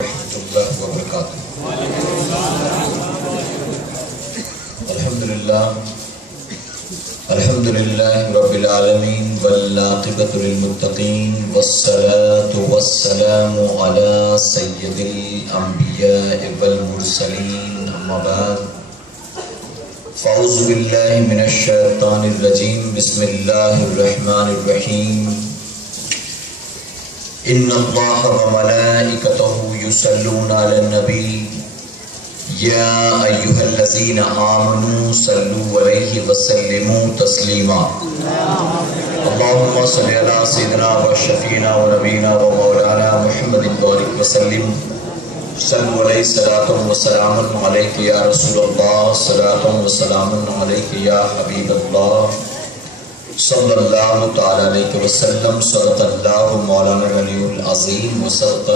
اللہ وبرکاتہ۔ الحمدللہ رب العالمین والعاقبۃ للمتقین والصلاة والسلام علی سید الانبیاء والمرسلین، اما بعد فاعوذ باللہ من الشیطان الرجیم، بسم اللہ الرحمن الرحیم۔ ان اللہ وملائکتہ یصلون علی النبی یا ایھا الذین آمنوا صلوا علیہ وسلموا تسلیما۔ اللہم صل علی سیدنا و شفیعنا و نبینا و مولانا محمد بارک وسلم۔ صلوا علیہ صلاۃ و سلام علیک یا رسول اللہ، صلاۃ و سلام علیک یا حبیب اللہ صلی اللہ تعالی علیہ وسلم۔ صدق اللہ مولانا العلی العظیم و صدق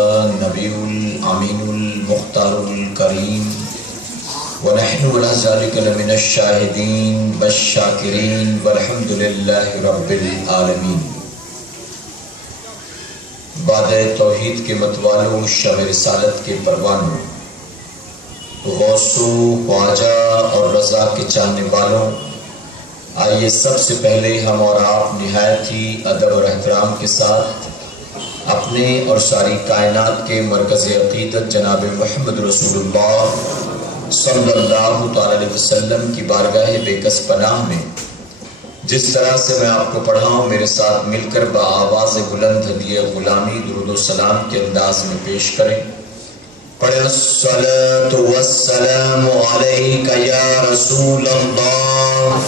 نبی الامین المختار الکریم، ونحن علی ذلک لمن الشاہدین والشاکرین والحمد للہ رب العالمین۔ باد توحید کے متوالوں، شب رسالت کے پروانوں، غوثو خواجہ اور رضا کے چاہنے والوں، آئیے سب سے پہلے ہم اور آپ نہایت ہی ادب اور احترام کے ساتھ اپنے اور ساری کائنات کے مرکز عقیدت جناب محمد رسول اللہ صلی اللہ تعالی علیہ وسلم کی بارگاہ بے کس پناہ میں جس طرح سے میں آپ کو پڑھا ہوں، میرے ساتھ مل کر بآواز بلند ہدیہ غلامی درود و سلام کے انداز میں پیش کریں۔ پڑھیں الصلاۃ والسلام علیک یا رسول اللہ،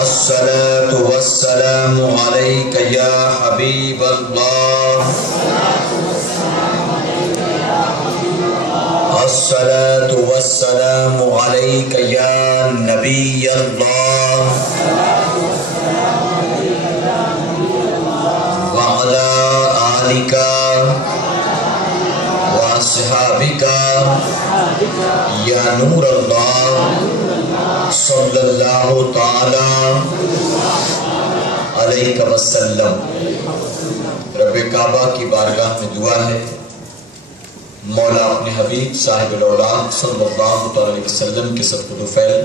الصلاۃ والسلام علیک یا حبیب اللہ، الصلاۃ والسلام علیک یا نبی اللہ، وعلی آلک واصحابک یا نور اللہ، صلی اللہ تعالی علیہ وسلم۔ رب کعبہ کی بارگاہ میں دعا ہے، مولا اپنے حبیب صاحب الاولاد صلی اللہ علیہ وسلم کے صدقۃ و فیل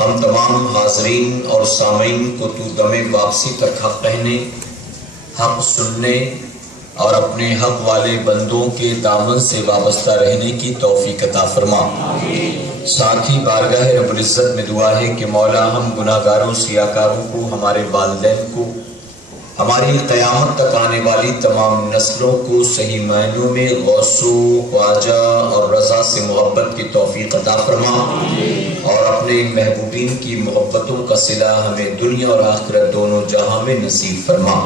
ہم تمام حاضرین اور سامعین کو تو دم واپسی تک حق کہنے، حق سننے اور اپنے حق والے بندوں کے دامن سے وابستہ رہنے کی توفیق عطا فرما۔ ساتھ ہی بارگاہ رب العزت میں دعا ہے کہ مولا ہم گناہگاروں سیاکاروں کو، ہمارے والدین کو، ہماری قیامت تک آنے والی تمام نسلوں کو صحیح معنوں میں غوثو خواجہ اور رضا سے محبت کی توفیق عطا فرما، اور اپنے محبوبین کی محبتوں کا صلہ ہمیں دنیا اور آخرت دونوں جہاں میں نصیب فرما۔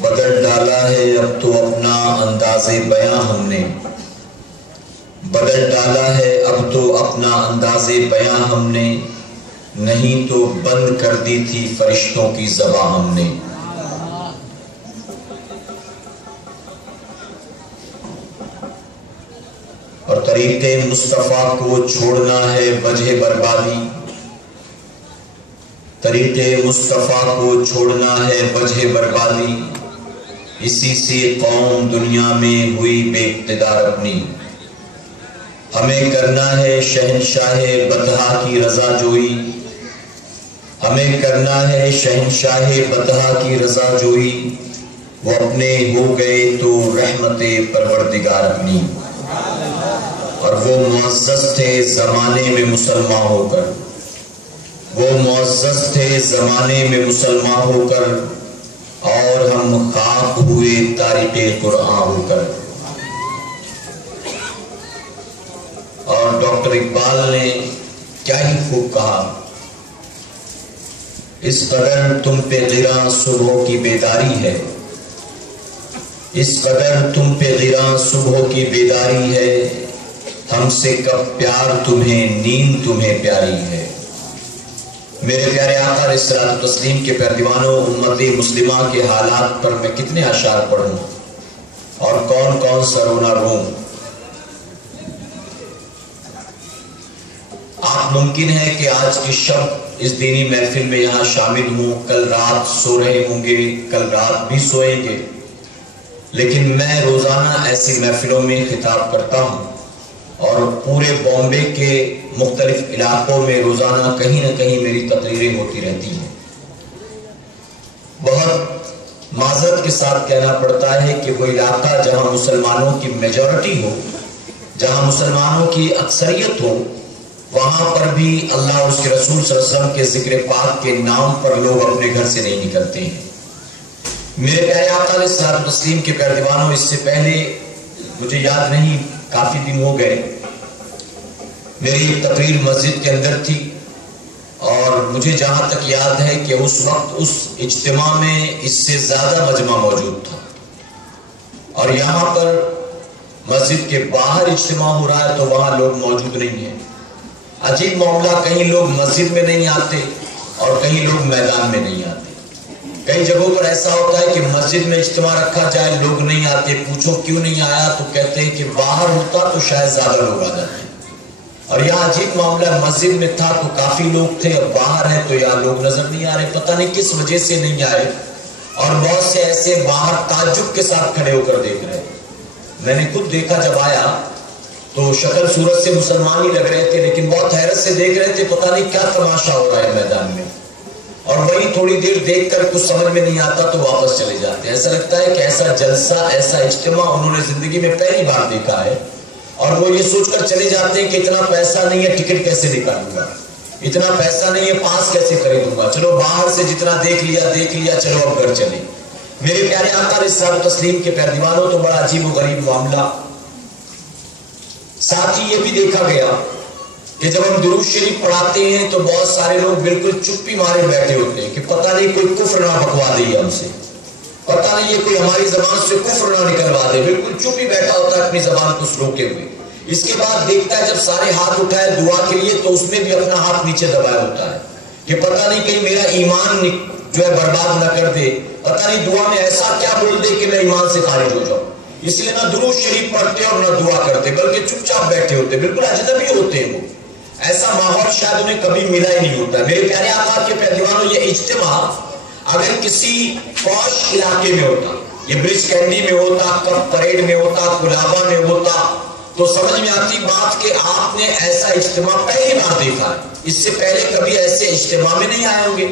بدل ڈالا ہے اب تو اپنا انداز بیاں ہم نے، بدل ڈالا ہے اب تو اپنا انداز بیاں ہم نے، نہیں تو بند کر دی تھی فرشتوں کی زبان ہم نے۔ اور طریق مصطفیٰ کو چھوڑنا ہے وجہ بربادی، طریق مصطفیٰ کو چھوڑنا ہے وجہ بربادی، اسی سے قوم دنیا میں ہوئی بے اقتدار اپنی۔ ہمیں کرنا ہے شہنشاہ بطحا کی رضا جوئی، ہمیں کرنا ہے شہنشاہ بطحا کی رضا جوئی، وہ اپنے ہو گئے تو رحمت پروردگار اپنی۔ اور وہ معزز تھے زمانے میں مسلمان ہو کر، وہ معزز تھے زمانے میں مسلمان ہو کر، اور ہم خاک ہوئے تارک قرآن ہو کر۔ اور ڈاکٹر اقبال نے کیا ہی خوب کہا، اس قدر تم پہ غراں صبح کی بیداری ہے، اس قدر تم پہ غراں صبح کی بیداری ہے، ہم سے کب پیار تمہیں نیند تمہیں پیاری ہے۔ میرے پیارے آقا علیہ الصلوۃ والتسلیم کے پیروانوں، امت مسلمہ کے حالات پر میں کتنے اشعار پڑھوں اور کون کون سا رونا روں۔ آپ ممکن ہے کہ آج کی شب اس دینی محفل میں یہاں شامل ہوں، کل رات سو رہے ہوں گے، کل رات بھی سوئیں گے، لیکن میں روزانہ ایسی محفلوں میں خطاب کرتا ہوں اور پورے بامبے کے مختلف علاقوں میں روزانہ کہیں نہ کہیں میری تقریریں ہوتی رہتی ہیں۔ بہت معذرت کے ساتھ کہنا پڑتا ہے کہ وہ علاقہ جہاں مسلمانوں کی میجورٹی ہو، جہاں مسلمانوں کی اکثریت ہو، وہاں پر بھی اللہ اور اس کے رسول صلی اللہ علیہ وسلم کے ذکر پاک کے نام پر لوگ اپنے گھر سے نہیں نکلتے ہیں۔ میرے پیارے آقا علیہ الصلوۃ والتسلیم کے پیارے دیوانوں، اس سے پہلے مجھے یاد نہیں، کافی دن ہو گئے، میری تقریر مسجد کے اندر تھی اور مجھے جہاں تک یاد ہے کہ اس وقت اس اجتماع میں اس سے زیادہ مجمع موجود تھا، اور یہاں پر مسجد کے باہر اجتماع ہو رہا ہے تو وہاں لوگ موجود نہیں ہیں۔ عجیب معاملہ، کہیں لوگ مسجد میں نہیں آتے اور کہیں لوگ میدان میں نہیں آتے۔ کئی جگہوں پر ایسا ہوتا ہے کہ مسجد میں اجتماع رکھا جائے، لوگ نہیں آتے، پوچھو کیوں نہیں آیا تو کہتے ہیں کہ باہر ہوتا تو شاید زیادہ لوگ آ جاتے ہیں۔ اور یہاں عجیب معاملہ، مسجد میں تھا تو کافی لوگ تھے، اور باہر ہیں تو یہاں لوگ نظر نہیں آ رہے، پتہ نہیں کس وجہ سے نہیں آئے، اور بہت سے ایسے باہر تعجب کے ساتھ کھڑے ہو کر دیکھ رہے۔ میں نے خود دیکھا، جب آیا تو شکل صورت سے مسلمان ہی لگ رہے تھے، لیکن بہت حیرت سے دیکھ رہے تھے، پتہ نہیں کیا تماشا ہو رہا ہے میدان میں، اور وہی تھوڑی دیر دیکھ کر کچھ سمجھ میں نہیں آتا تو واپس چلے جاتے ہیں۔ ایسا لگتا ہے کہ ایسا جلسہ، ایسا اجتماع انہوں نے زندگی میں پہلی بار دیکھا ہے، اور وہ یہ سوچ کر چلے جاتے ہیں کہ اتنا پیسہ نہیں ہے، ٹکٹ کیسے نکالوں گا، اتنا پیسہ نہیں ہے، پاس کیسے خریدوں گا، چلو باہر سے جتنا دیکھ لیا، چلو اب گھر چلے۔ میرے پیارے آقا علیہ الصلوۃ والتسلیم کے پیارے دیوانوں، تو بڑا عجیب و غریب معاملہ۔ ساتھ ہی یہ بھی دیکھا گیا کہ جب ہم درود شریف پڑھاتے ہیں تو بہت سارے لوگ بالکل چپی مارے بیٹھے ہوتے ہیں کہ پتہ نہیں کوئی کفر نہ بکوا دے ہم سے، پتہ نہیں یہ کوئی ہماری زبان سے کفر نہ نکلوا دے، بالکل چپ ہی بیٹھا ہوتا ہے اپنی زبان کو روکے ہوئے۔ اس کے بعد دیکھتا ہے جب سارے ہاتھ اٹھائے دعا کے لیے تو اس میں بھی اپنا ہاتھ نیچے دبایا ہوتا ہے کہ پتہ نہیں کہیں میرا ایمان جو ہے برباد نہ کر دے، پتہ نہیں دعا میں ایسا کیا بول دے کہ میں ایمان سے خارج ہو جاؤں۔ اس لیے نہ درود شریف پڑھتے اور نہ دعا کرتے، بلکہ چپ چاپ بیٹھے ہوتے، بالکل اجنبی ہوتے ہیں وہ۔ ایسا ماحول شاید انہیں کبھی ملا ہی نہیں ہوتا۔ میرے پیارے آقا کے پیارے دیوانوں، یہ اجتماع اگر کسی پوش علاقے میں ہوتا، یہ برج کینڈی میں ہوتا، کپ پریڈ میں ہوتا، کلابا میں ہوتا، تو سمجھ میں آتی بات کہ آپ نے ایسا اجتماع پہلی بار دیکھا ہے، اس سے پہلے کبھی ایسے اجتماع میں نہیں آئے ہوں گے۔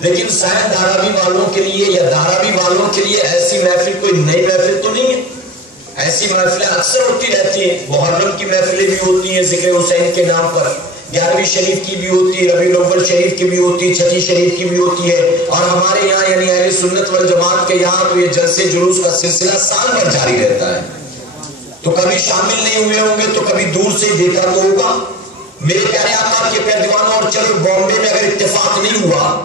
لیکن سائن دھارابی والوں کے لیے یا دھارابی والوں کے لیے ایسی محفل کوئی نئی محفل تو نہیں ہے۔ ایسی محفلیں اکثر ہوتی رہتی ہیں، محرم کی محفلیں بھی ہوتی ہیں ذکر حسین کے نام پر، 11ویں شریف کی بھی ہوتی ہے، ربیع الاول شریف کی بھی ہوتی ہے، چھٹی شریف کی بھی ہوتی ہے، اور ہمارے یہاں یعنی اہل سنت والجماعت کے یہاں تو یہ جلسے جلوس کا سلسلہ سال بھر جاری رہتا ہے۔ تو کبھی شامل نہیں ہوئے ہوں گے تو کبھی دور سے دیکھا تو ہوگا۔ میرے پیارے آقا کے پیارے دیوانوں، اور چلو بامبے میں اگر اتفاق نہیں ہوا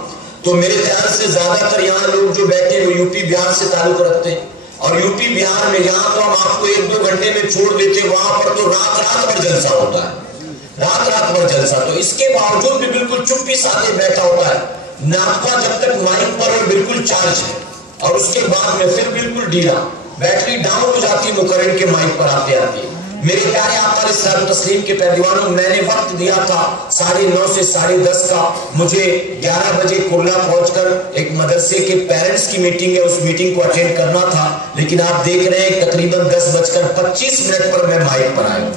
تو میرے خیال سے زیادہ تر یہاں لوگ جو بیٹھے وہ یو پی بہار سے تعلق رکھتے ہیں، اور یو پی بہار میں یہاں تو ہم آپ کو 1-2 گھنٹے میں چھوڑ دیتے، وہاں پر تو رات بھر جلسہ ہوتا ہے، رات بھر جلسہ۔ تو اس کے باوجود بھی بالکل چپی ساتھ بیٹھا ہوتا ہے، ناپا جب تک مائک پر اور بالکل چارج ہے، اور اس کے بعد میں پھر بالکل ڈھیلا، بیٹری ڈاؤن ہو جاتی ہے مقرر کے مائک پر آتے آتے۔ میرے پیارے آقا علیہ الصلوۃ والتسلیم کے پیارے دیوانوں، میں نے وقت دیا تھا 9:30 سے 10:30 کا، مجھے 11 بجے کرلا پہنچ کر ایک مدرسے کے پیرنٹس کی میٹنگ ہے، اس میٹنگ کو اٹینڈ کرنا تھا، لیکن آپ دیکھ رہے ہیں تقریباً 10:25 پر میں مائک پر آیا،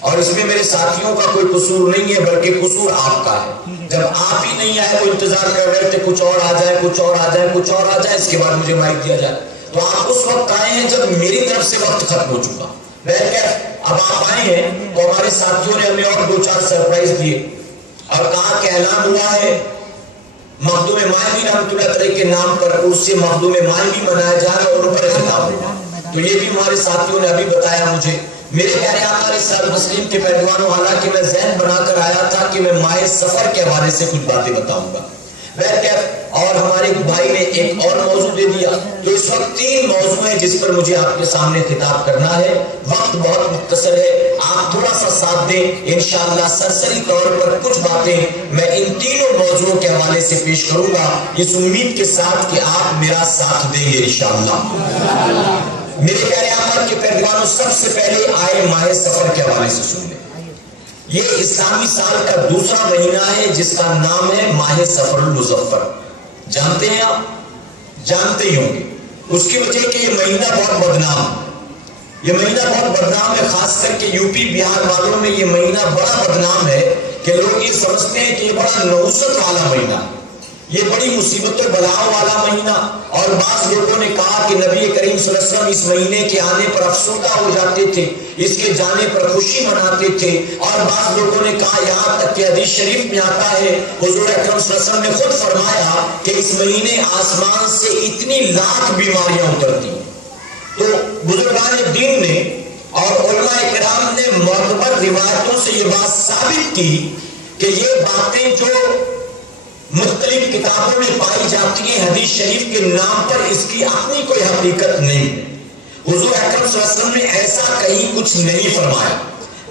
اور اس میں میرے ساتھیوں کا کوئی قصور نہیں ہے بلکہ قصور آپ کا ہے۔ جب آپ ہی نہیں آئے، وہ انتظار کر رہے تھے کچھ اور آ جائے، کچھ اور آ جائے، کچھ اور آ جائے، اس کے بعد مجھے مائک دیا جائے، تو آپ اس وقت آئے ہیں جب میری طرف سے وقت ختم ہو چکا۔ اب آپ آئے ہیں تو ہمارے ساتھیوں نے ہمیں اور 2-4 سرپرائز دیے اور کہا کہ اعلان ہوا ہے مخدوم ماہی رحمۃ اللہ علیہ کے نام پر اس سے مخدوم ماہی بھی منایا جا رہا ہے اور ان پر خطاب ہوگا۔ تو یہ بھی ہمارے ساتھیوں نے ابھی بتایا مجھے۔ میرے پیارے آقا علیہ الصلوۃ والتسلیم کے پیارے دیوانوں، حالانکہ میں ذہن بنا کر آیا تھا کہ میں ماہ سفر کے حوالے سے کچھ باتیں بتاؤں گا، اور ہمارے ایک بھائی نے ایک اور موضوع دے دیا، تو اس وقت 3 موضوع ہیں جس پر مجھے آپ کے سامنے خطاب کرنا ہے۔ وقت بہت مختصر ہے، آپ تھوڑا سا ساتھ دیں، انشاءاللہ سرسری طور پر کچھ باتیں میں ان تینوں موضوعوں کے حوالے سے پیش کروں گا، اس امید کے ساتھ کہ آپ میرا ساتھ دیں گے انشاءاللہ۔ میرے پیارے آقا کے پیارے دیوانوں، سب سے پہلے آئے ماہ سفر کے حوالے سے سن لیں۔ یہ اسلامی سال کا دوسرا مہینہ ہے جس کا نام ہے ماہ سفر المظفر. جانتے ہیں آپ؟ جانتے ہی ہوں گے. اس کی وجہ کہ یہ مہینہ بہت بدنام ہے. یہ مہینہ بہت بدنام ہے، خاص کر کے یو پی بہار والوں میں یہ مہینہ بڑا بدنام ہے کہ لوگ یہ سمجھتے ہیں کہ یہ بڑا نحوست والا مہینہ ہے، یہ بڑی مصیبت و بلاؤ والا مہینہ. اور بعض لوگوں نے کہا کہ نبی کریم صلی اللہ علیہ وسلم اس مہینے کے آنے پر افسردہ ہو جاتے تھے، اس کے جانے پر خوشی مناتے تھے. اور بعض لوگوں نے کہا، یہاں تک کہ حدیث شریف میں آتا ہے حضور اکرم صلی اللہ علیہ وسلم نے خود فرمایا کہ اس مہینے آسمان سے اتنی لاکھ بیماریاں اترتی ہیں. تو بزرگان دین نے اور علماء کرام نے معتبر روایتوں سے یہ بات ثابت کی کہ یہ باتیں جو مختلف کتابوں میں پائی جاتی ہیں حدیث شریف کے نام پر، اس کی اپنی کوئی حقیقت نہیں. حضور اکرم صلی اللہ علیہ وسلم نے ایسا کہیں کچھ نہیں فرمایا.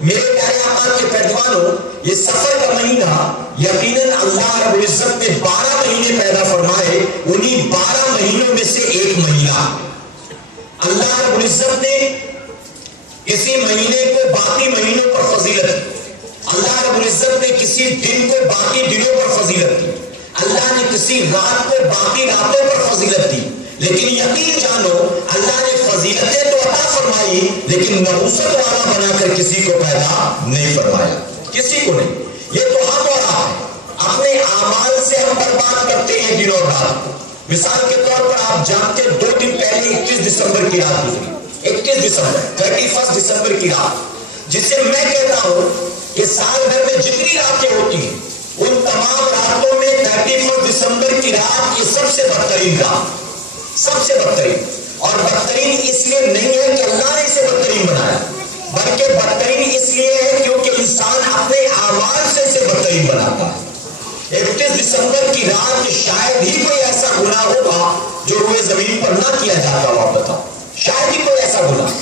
میرے پیارے آقا کے پیروانوں، یہ سفر کا مہینہ یقیناً اللہ رب العزت نے 12 مہینے پیدا فرمائے، انہی 12 مہینوں میں سے ایک مہینہ. اللہ رب العزت نے کسی مہینے کو باقی مہینوں پر فضیلت دی، اللہ رب العزت نے کسی دن کو باقی دنوں پر فضیلت دی، اللہ نے کسی رات کو باقی راتوں پر فضیلت دی. لیکن یقین جانو اللہ نے فضیلتیں تو عطا فرمائی لیکن نحوست والا بنا کر کسی کو پیدا نہیں فرمایا، کسی کو نہیں. یہ تو ہم اور آپ ہیں، اپنے اعمال سے ہم برباد کرتے ہیں دن اور رات کو. مثال کے طور پر آپ جانتے 2 دن پہلے 21 دسمبر کی رات گزری، 21 دسمبر 31 دسمبر کی رات، جسے میں کہتا ہوں کہ سال بھر میں جتنی راتیں ہوتی ہیں ان تمام راتوں میں 31 دسمبر کی رات یہ سب سے بدترین رات، سب سے بدترین. اور بدترین اس لیے نہیں ہے کہ اللہ نے اسے بدترین بنایا، بلکہ بدترین اس لیے ہے کیونکہ انسان اپنے اعمال سے اسے بدترین بناتا ہے. 31 دسمبر کی رات شاید ہی کوئی ایسا گناہ ہوگا جو روئے زمین پر نہ کیا جاتا ہو. آپ بتاؤ، شاید ہی کوئی ایسا گناہ.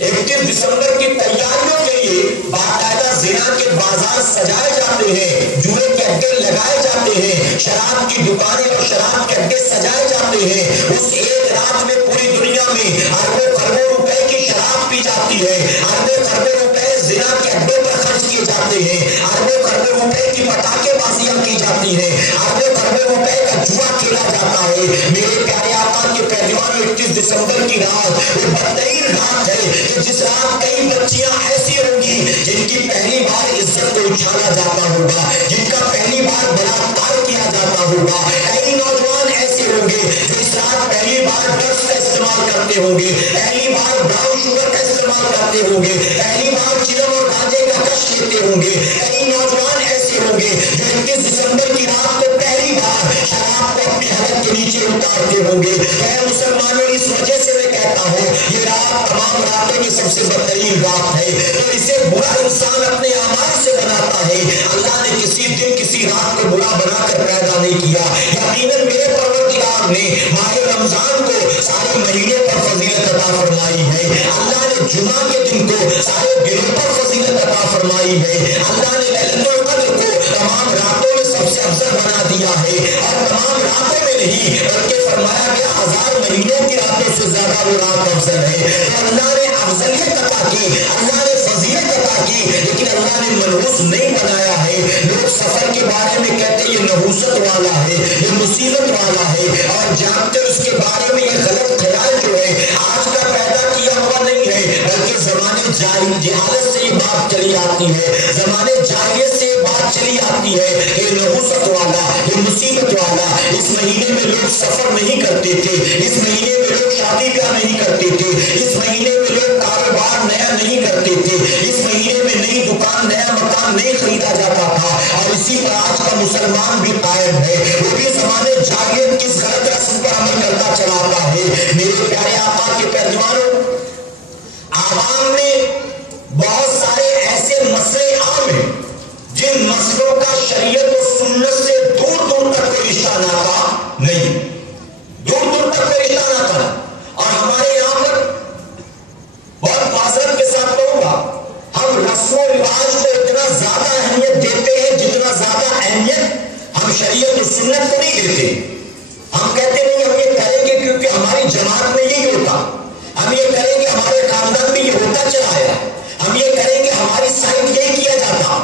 31 دسمبر کی تیاریوں کے لیے باقاعدہ زنا کے بازار سجائے جاتے ہیں، جوئے کے اڈے لگائے جاتے ہیں، شراب کی دکانیں اور شراب کے اڈے سجائے جاتے ہیں. اس ایک رات میں پوری دنیا میں اربوں خربوں روپے کی شراب پی جاتی ہے، اربوں خربوں روپے زنا کے اڈوں پر خرچ کیے جاتے ہیں، اربوں خربوں روپے کی پٹاخے بازیاں کی جاتی ہیں، اربوں خربوں روپے کا جوا کھیلا جاتا ہے. میرے پیارے آقا کے پیروانوں، 21 دسمبر کی رات وہ بدترین رات ہے کہ جس رات کئی بچیاں ایسی ہوں گی جن کی پہلی بار عزت کو اچھالا جاتا ہوگا، جن کا پہلی بار بلاత్కాر کیا جاتا ہوگا. کئی نوجوان ایسے ہوں گے جو اس رات پہلی بار ڈرگس کا استعمال کرتے ہوں گے، پہلی بار براؤن شوگر کا استعمال کرتے ہوں گے، پہلی بار چلم اور گانجے کا کش لیتے ہوں گے. کئی نوجوان ایسے ہوں گے جو 21 دسمبر کی رات کو پہلی بار شراب کو اپنے حلق کے نیچے اتارتے ہوں گے. اے مسلمانوں، اس وجہ سے میں کہتا ہوں یہ رات تمام راتوں میں سب سے بدترین رات ہے. تو اسے برا انسان اپنے اعمال سے بناتا ہے، اللہ نے کسی دن کسی رات کو برا بنا کر پیدا نہیں کیا. یقیناً میرے پروردگار نے ماہ رمضان کو سارے مہینوں پر فضیلت عطا فرمائی ہے، اللہ نے جمعہ کے دن کو سارے دنوں پر فضیلت عطا فرمائی ہے، اللہ نے لیلۃ القدر کو تمام راتوں میں سب سے افضل بنا دیا ہے. اور تمام راتوں میں نہیں بلکہ فرمایا گیا 1000 مہینوں کی راتوں سے زیادہ وہ رات افضل ہے. تو اللہ نے افضلیت عطا کی، اللہ نے فضیلت عطا کی، لیکن اللہ نے منحوس نہیں بنایا ہے. لوگ سفر کے بارے میں کہتے ہیں یہ نحوست والا ہے، یہ مصیبت والا ہے، اور جانتے اس کے بارے میں یہ غلط خیال جو ہے آج کا پیدا کیا ہوا نہیں ہے، بلکہ زمانے جہالت سے یہ بات چلی آتی ہے، زمانے جاہلیت سے یہ بات چلی آتی ہے. یہ نحوست والا، یہ مصیبت والا. اس مہینے میں لوگ سفر نہیں کرتے تھے، اس مہینے میں لوگ شادی بیاہ نہیں کرتے تھے، اس مہینے میں لوگ کاروبار نیا نہیں کرتے تھے، اس مہینے میں نئی دکان نیا مکان نہیں خریدا جاتا تھا. اور اسی پر آج کا مسلمان بھی قائم ہے، وہ بھی زمانے جاہلیت کی غلط رسم پر عمل کرتا چلا آتا ہے. میرے پیارے آقا کے پیروانوں، عوام میں بہت سارے ایسے مسئلے عام ہیں جن مسئلوں کا شریعت و سنت سے دور دور تک کوئی رشتہ ناتا نہیں، دور دور تک کوئی رشتہ ناتا. اور ہمارے یہاں پر بہت معذرت کے ساتھ کہوں گا، ہم رسم و رواج کو اتنا زیادہ اہمیت دیتے ہیں جتنا زیادہ اہمیت ہم شریعت و سنت کو نہیں دیتے. ہم کہتے نہیں ہم یہ کریں گے کیونکہ ہماری جماعت میں یہی ہوتا، ہم یہ کریں گے ہمارے خاندان میں یہ ہوتا چلا آیا، ہم یہ کریں گے ہماری سائٹ یہی کیا جاتا،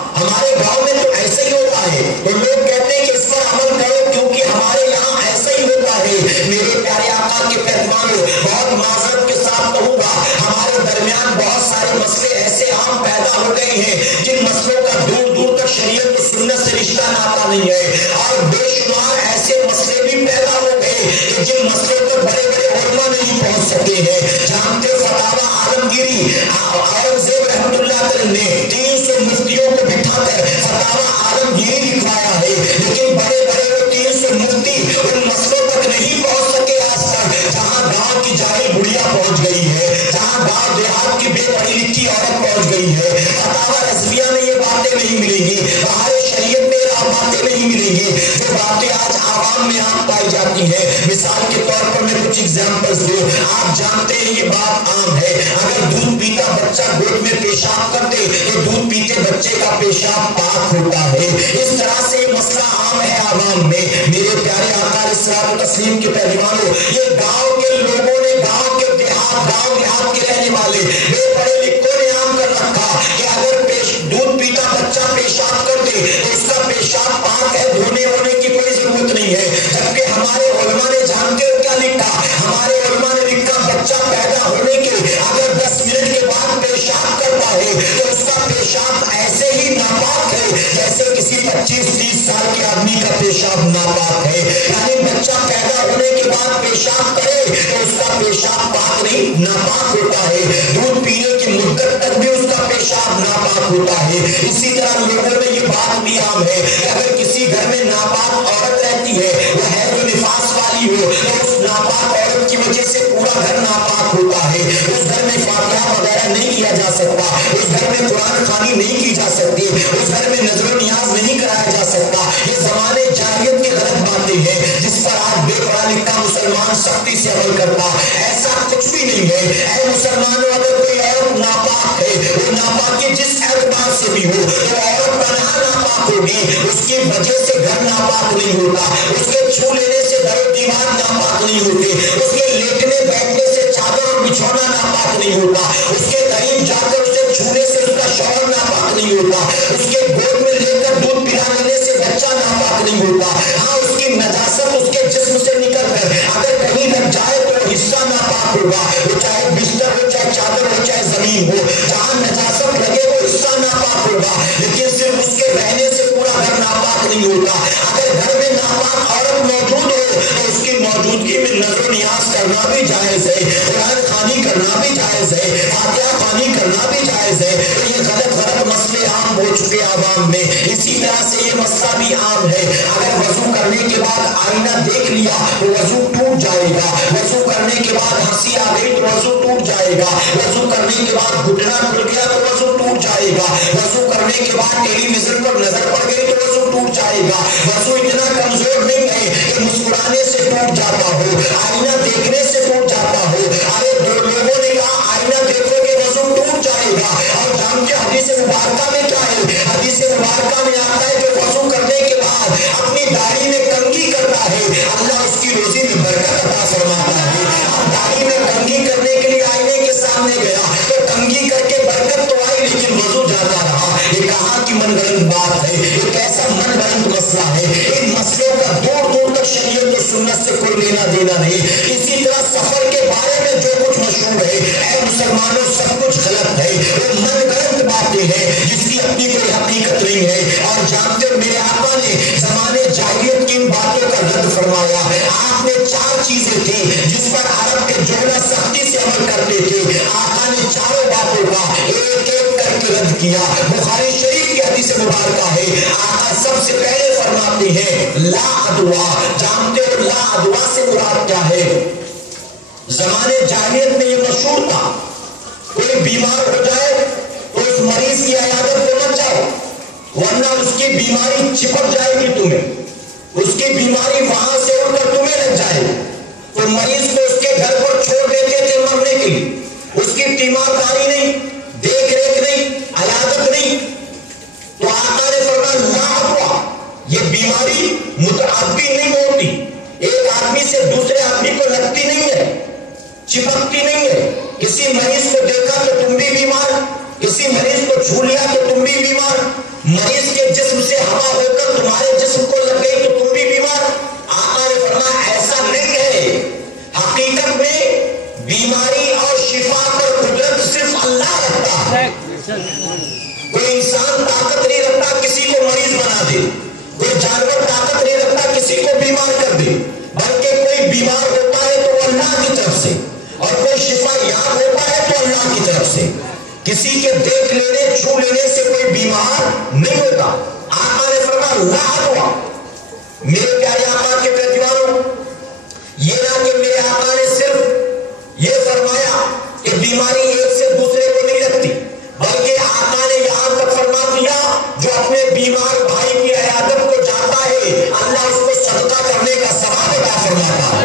اور بے شمار ایسے مسئلے بھی پیدا ہو گئے کہ جن مسئلوں پر بڑے بڑے علماء نہیں پہنچ سکے ہیں. جانتے فتاوی عالمگیری اورنگزیب رحمۃ اللہ علیہ نے 300 مفتیوں کو بٹھا کر فتاوی عالمگیری لکھوایا ہے، لیکن بڑے بڑے وہ 300 مفتی ان مسئلوں تک نہیں پہنچ سکے آج تک جہاں گاؤں کی جاہل بڑھیا پہنچ گئی ہے، جہاں گاؤں دیہات کی بے پڑھی لکھی عورت پہنچ گئی ہے. فتاوی رضویہ میں یہ باتیں نہیں ملیں گی، بہار شریعت میں باتیں نہیں ملیں گی جو باتیں آج عوام میں عام پائی جاتی ہیں. مثال کے طور پر میں کچھ ایگزامپلز دوں. آپ جانتے ہیں یہ بات عام ہے، اگر دودھ پیتا بچہ گود میں پیشاب کر دے تو دودھ پیتے بچے کا پیشاب پاک ہوتا ہے. اس طرح سے یہ مسئلہ عام ہے عوام میں. میرے پیارے آقا علیہ الصلوۃ والتسلیم کے پہلوانوں، یہ گاؤں کے لوگوں نے، گاؤں کے دیہات کے رہنے والے بے پڑھے لکھوں نے عام کر رکھا کہ اگر دودھ پیتا بچہ پیشاب کر دے تو اس کا پیشاب پاک ہے، دھونے ہونے کی کوئی ضرورت نہیں ہے. جبکہ ہمارے علماء نے جانتے ہو کیا لکھا؟ ہمارے علماء نے لکھا بچہ پیدا ہونے کے اگر 10 منٹ کے بعد پیشاب کرتا ہے تو اس کا پیشاب ایسے ہی ناپاک ہے جیسے کسی 25-30 سال کے آدمی کا پیشاب ناپاک ہے. یعنی بچہ پیدا ہونے کے بعد پیشاب کرے تو اس کا پیشاب پاک نہیں، ناپاک ہوتا ہے. دودھ پینے کی مدت تک بھی اس کا پیشاب ناپاک ہوتا ہے. اسی طرح لوگوں میں یہ بات بھی عام ہے کہ اگر کسی گھر میں ناپاک عورت رہتی ہے، وہ ہے جو نفاس والی ہو، تو اس ناپاک عورت کی وجہ سے پورا گھر ناپاک ہوتا ہے. اس گھر میں فاتحہ وغیرہ نہیں کیا جا سکتا، اس گھر میں قرآن خوانی نہیں کی جا سکتی، اس گھر میں نظر و نیاز نہیں کرایا جا سکتا. یہ زمانے جاہلیت کی غلط باتیں ہیں جس پر آج بے پڑھا لکھا مسلمان سختی سے عمل کرتا. ایسا کچھ بھی نہیں ہے. اے مسلمانوں، اگر کوئی عورت ناپاک ہے، وہ ناپاکی جس اعتبار سے بھی ہو، تو عورت تنہا ناپاک ہوگی، اس کی وجہ سے گھر ناپاک نہیں ہوتا، اس کے چھو لینے سے در و دیوار ناپاک نہیں ہوتے، اس کے لیٹنے بیٹھنے سے چادر اور بچھونا ناپاک نہیں ہوتا، اس کے قریب جا کر اسے چھونے سے اس کا شوہر ناپاک نہیں ہوتا، اس کے گود میں لے کر دودھ پلا لینے سے بچہ ناپاک نہیں ہوتا. ہاں، اس کی نجاست اس کے جسم سے نکل کر اگر کہیں لگ جائے تو حصہ ناپاک ہوگا، وہ چاہے بستر ہو، چاہے چادر ہو، چاہے زمین ہو، جہاں نجاست لگے وہ حصہ ناپاک ہوگا. لیکن صرف اس کے رہنے سے پورا گھر ناپاک نہیں ہوتا. اگر گھر میں ناپاک عورت موجود ہو تو اس کی موجودگی میں نظر و نیاز کرنا بھی جائز ہے، قرآن خوانی کرنا بھی جائز ہے، فاتحہ خوانی کرنا بھی جائز ہے. تو یہ غلط مسئلے عام ہو چکے عوام میں. اسی طرح سے یہ مسئلہ بھی عام ہے، اگر وضو کرنے کے بعد آئینہ دیکھ لیا تو وضو ٹوٹ جائے گا، وضو کرنے کے بعد ہنسی آ گئی تو وضو ٹوٹ جائے گا، وضو کرنے کے بعد گھٹنا کھل گیا تو وضو ٹوٹ جائے گا، وضو کرنے کے بعد ٹیلی ویژن پر نظر پڑ گئی تو وضو ٹوٹ جائے گا. وضو اتنا کمزور نہیں ہے کہ مسکرانے سے ٹوٹ جاتا ہو، آئینہ دیکھنے سے ٹوٹ جاتا ہو. ارے دو لوگوں نے کہا آئینہ دیکھو گے وضو ٹوٹ جائے گا، اور جانتے حدیث مبارکہ میں کیا ہے؟ حدیث مبارکہ میں آتا ہے جو وضو کرنے کے بعد اپنی داڑھی میں کنگھی کرتا ہے اللہ اس کی روزی میں برکت عطا فرماتا ہے. اب داڑھی میں کنگھی کرنے کے لیے آئینے کے سامنے گیا تو کنگھی کر کے برکت تو آئی لیکن وضو جاتا رہا. یہ کہاں کی من گھڑت بات ہے، یہ کیسا من گھڑت مسئلہ ہے. ان مسئلوں کا دور دور تک شریعت اور سنت سے کوئی لینا دینا نہیں. اسی طرح سفر کے بارے میں جو کچھ مشہور ہے، اے مسلمانوں سب کچھ غلط ہے، وہ من گھڑت باتیں ہیں جس کی اپنی کوئی حقیقت نہیں ہے. اور جانتے ہو میرے آقا نے زمانے جاہلیت کی ان باتوں کا رد فرمایا. آپ نے 4 چیزیں تھیں جس پر عرب کے جملہ سختی سے عمل کرتے تھے. آقا نے چاروں باتوں کا ایک ایک کر کے رد کیا. بخاری شریف کی حدیث مبارکہ ہے، آقا سب سے پہلے فرماتے ہیں لا ادوا. جانتے ہو لا ادوا سے مراد کیا ہے؟ زمانے جاہلیت میں یہ مشہور تھا، کوئی بیمار ہو جائے تو اس مریض کی عیادت کو مت جاؤ، ورنہ اس کی بیماری چپک جائے گی تمہیں، اس کی بیماری وہاں سے اڑ کر تمہیں لگ جائے. تو مریض کو اس کے گھر پر چھوڑ دیتے تھے مرنے کے لیے. اس کی تیمارداری نہیں، دیکھ ریکھ نہیں، عیادت نہیں. تو آقا نے فرمایا لا ادوا، یہ بیماری متعدی نہیں ہوتی، ایک آدمی سے دوسرے آدمی کو لگتی نہیں ہے، چپکتی نہیں ہے. کسی مریض کو دیکھا تو تم بھی بیمار، کسی مریض کو چھو لیا تو تم بھی بیمار، مریض کے جسم سے ہوا ہو کر تمہارے جسم کو لگ گئی تو تم بھی بیمار. آقا نے فرمایا ایسا نہیں ہے. حقیقت میں بیماری اور شفا پر قدرت صرف اللہ کسی کے دیکھ لینے چھو لینے سے کوئی بیمار نہیں ہوتا. آقا نے فرمایا لا عدویٰ. میرے پیارے آقا کے پیروکاروں، یہ نہ کہ میرے آقا نے صرف یہ فرمایا کہ بیماری ایک سے دوسرے کو نہیں لگتی، بلکہ آقا نے یہاں تک فرما دیا جو اپنے بیمار بھائی کی عیادت کو جاتا ہے اللہ اس کو صدقہ کرنے کا ثواب عطا فرماتا ہے.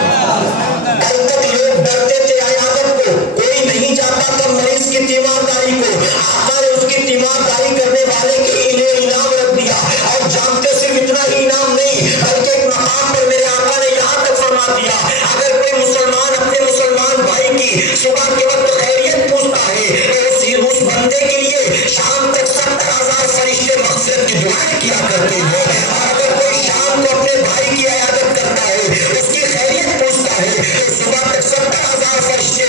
کل تک لوگ ڈرتے تھے عیادت کو، کوئی نہیں جاتا تھا مریض کی تیمارداری کو. آقا نے اس کی تیمارداری کرنے والے کے لیے انعام رکھ دیا. اور جانتے صرف اتنا ہی انعام نہیں بلکہ ایک مقام پر میرے آقا نے یہاں تک فرما دیا اگر کوئی مسلمان اپنے مسلمان بھائی کی صبح کے وقت خیریت پوچھتا ہے تو اس بندے کے لیے شام تک 70,000 فرشتے مغفرت کی دعائیں کیا کرتے ہیں. اور اگر کوئی شام کو اپنے بھائی کی عیادت کرتا ہے اس کی خیریت پوچھتا ہے تو صبح تک 70,000 فرشتے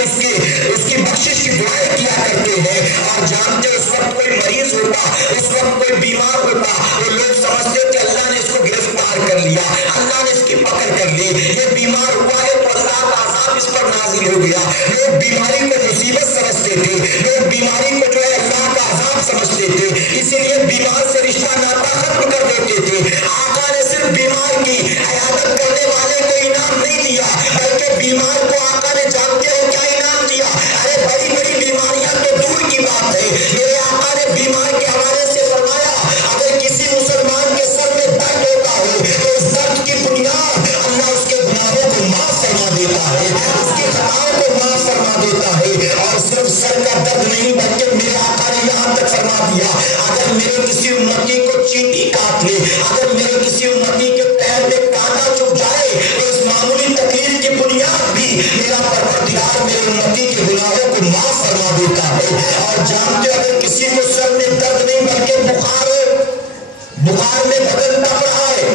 اس کی بخشش کی دعائیں کیا کرتے ہیں. اور جانتے اس وقت کوئی مریض ہوتا، اس وقت کوئی بیمار ہوتا تو لوگ سمجھتے کہ اللہ نے اس کو گرفتار کر لیا، اللہ نے اس کی پکڑ کر لی، یہ بیمار ہوا ہے تو اللہ کا عذاب اس پر نازل ہو گیا. لوگ بیماری کو مصیبت سمجھتے تھے، لوگ بیماری کو جو ہے اللہ کا عذاب سمجھتے تھے، اسی لیے بیمار سے رشتہ ناتا ختم کر دیتے تھے. آقا نے صرف بیمار کی عیادت کرنے والے کو انعام نہیں دیا بلکہ بیمار کو آقا نے جانتے ہو کیا انعام دیا؟ ارے بڑی بڑی بیماریاں تو دور کی بات ہے، میرے آقا نے بیمار کے حوالے سے فرمایا اگر کسی مسلمان کے سر میں درد ہوتا ہو تو اس درد کی بنیاد اللہ اس کے گناہوں کو معاف فرما دیتا ہے، اس کی خطاؤں کو معاف فرما دیتا ہے. اور صرف سر کا درد نہیں بلکہ میرے آقا نے یہاں تک فرما دیا اگر میرے کسی امتی کو چینٹی کاٹ لے، اگر میرے کسی امتی کے پیر میں کانٹا چبھ جائے تو اس معمولی تکلیف کی بنیاد بھی میرا پروردگار میرے امتی کے گناہوں کو معاف فرما دیتا ہے. اور جانتے اگر کسی کو سر میں درد نہیں بلکہ بخار میں بدن تپ رہا ہے،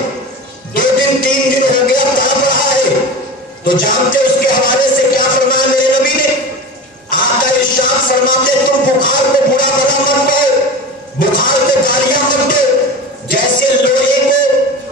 2 دن 3 دن ہو گیا تڑپ رہا ہے، تو جانتے اس کے حوالے سے کیا فرمایا میرے نبی نے؟ آقا ارشاد فرماتے تم بخار کو برا بھلا مت کہو، بخار کو گالیاں مت دو، جیسے لوہے کو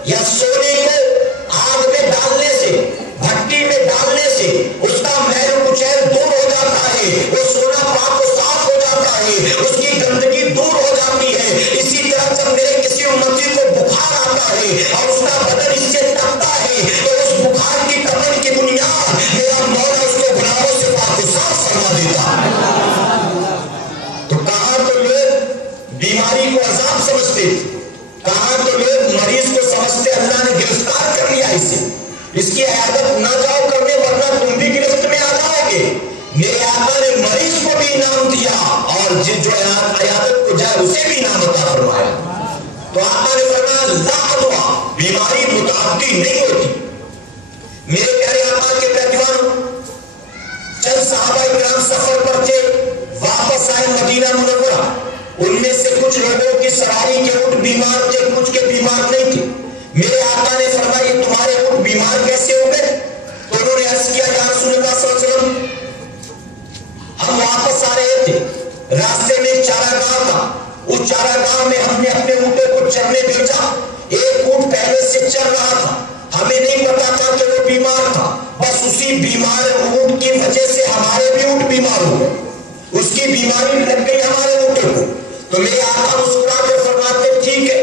یا سونے کو آگ میں ڈالنے سے، بھٹی میں ڈالنے سے اس کا میل کچیل دور ہو جاتا ہے، وہ سونا پاک و صاف ہو جاتا ہے، اس کی گندگی دور ہو جاتی ہے. اسی طرح جب میرے کسی امتی کو بخار آتا ہے اور اس کا بدن اس سے تپتا ہے تو اس بخار کی تپن کی بنیاد میرا مولا اس کو گناہوں سے پاک و صاف فرما دیتا ہے. تو کہاں تو لوگ بیماری کو عذاب سمجھتے، کہاں تو لوگ مریض کو سمجھتے اللہ نے گرفتار کر لیا اسے، اس کی عیادت نہ جاؤ کرنے ورنہ تم بھی گرفت میں آ جاؤ گے. میرے آقا نے مریض کو بھی انعام دیا اور جو عیادت کو جائے اسے بھی انعام عطا فرمایا. تو آقا نے فرمایا لا عدویٰ، بیماری متعدی نہیں ہوتی. میرے پیارے آقا کے پیروکاروں، چند صحابہ کرام سفر پر تھے، واپس آئے مدینہ منورہ. ان میں سے کچھ لوگوں کی سواری کے اونٹ بیمار تھے، کچھ کے بیمار نہیں تھے. میرے آقا نے فرمایا یہ تمہارے اونٹ بیمار کیسے ہو گئے؟ تو انہوں نے عرض کیا یا رسول اللہ صلی اللہ علیہ وسلم ہم واپس آ رہے تھے، راستے میں چارہ گاہ تھا، اس چارہ گاہ میں ہم نے اپنے اونٹوں کو چرنے بھیجا، ایک اونٹ پہلے سے چل رہا تھا، ہمیں نہیں پتا تھا کہ وہ بیمار تھا، بس اسی بیمار اونٹ کی وجہ سے ہمارے بھی اونٹ بیمار ہو گئے، اس کی بیماری لگ گئی ہمارے اونٹوں کو. تو میرے آقا مسکرا کے فرماتے ٹھیک ہے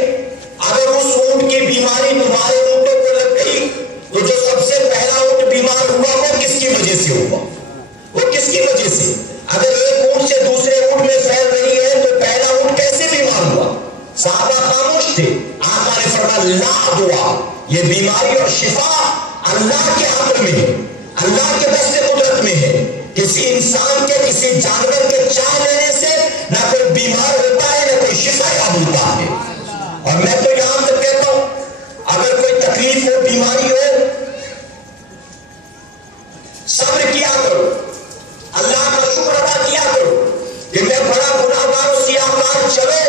اگر اس اونٹ کی بیماری تمہارے اونٹوں کو لگ گئی تو جو سب سے پہلا اونٹ بیمار ہوا وہ کس کی وجہ سے ہوا؟ وہ کس کی وجہ سے؟ اگر ایک اونٹ سے دوسرے اونٹ میں پھیل رہی ہے تو پہلا اونٹ کیسے بیمار ہوا؟ صحابہ خاموش تھے. آقا نے فرمایا لا عدویٰ، یہ بیماری اور شفا اللہ کے ہاتھ میں ہے، اللہ کے دست قدرت میں ہے. کسی انسان کے کسی جانور کے چاہ لینے سے نہ کوئی بیمار ہوتا ہے نہ کوئی شفا یاب ہوتا ہے. اور میں تو یہاں تک کہتا ہوں اگر کوئی تکلیف ہو بیماری ہو صبر کیا کرو، اللہ کا شکر ادا کیا کرو کہ میں بڑا گناہگار و سیاہکار چلو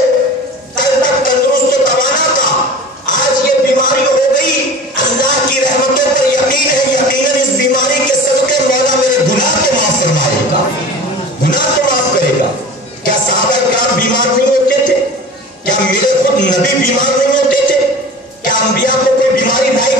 کل تک تندرست و توانا تھا، آج یہ بیماری ہو گئی، اللہ کی رحمتوں پر یقین ہے یقیناً اس بیماری کے صدقے مولا میرے گناہ کو معاف فرمائے گا، گناہ کو معاف کرے گا. کیا صحابہ کرام بیمار نہیں ہوتے تھے؟ کیا میرے خود نبی بیمار نہیں ہوتے تھے؟ کیا انبیاء کو کوئی بیماری لائی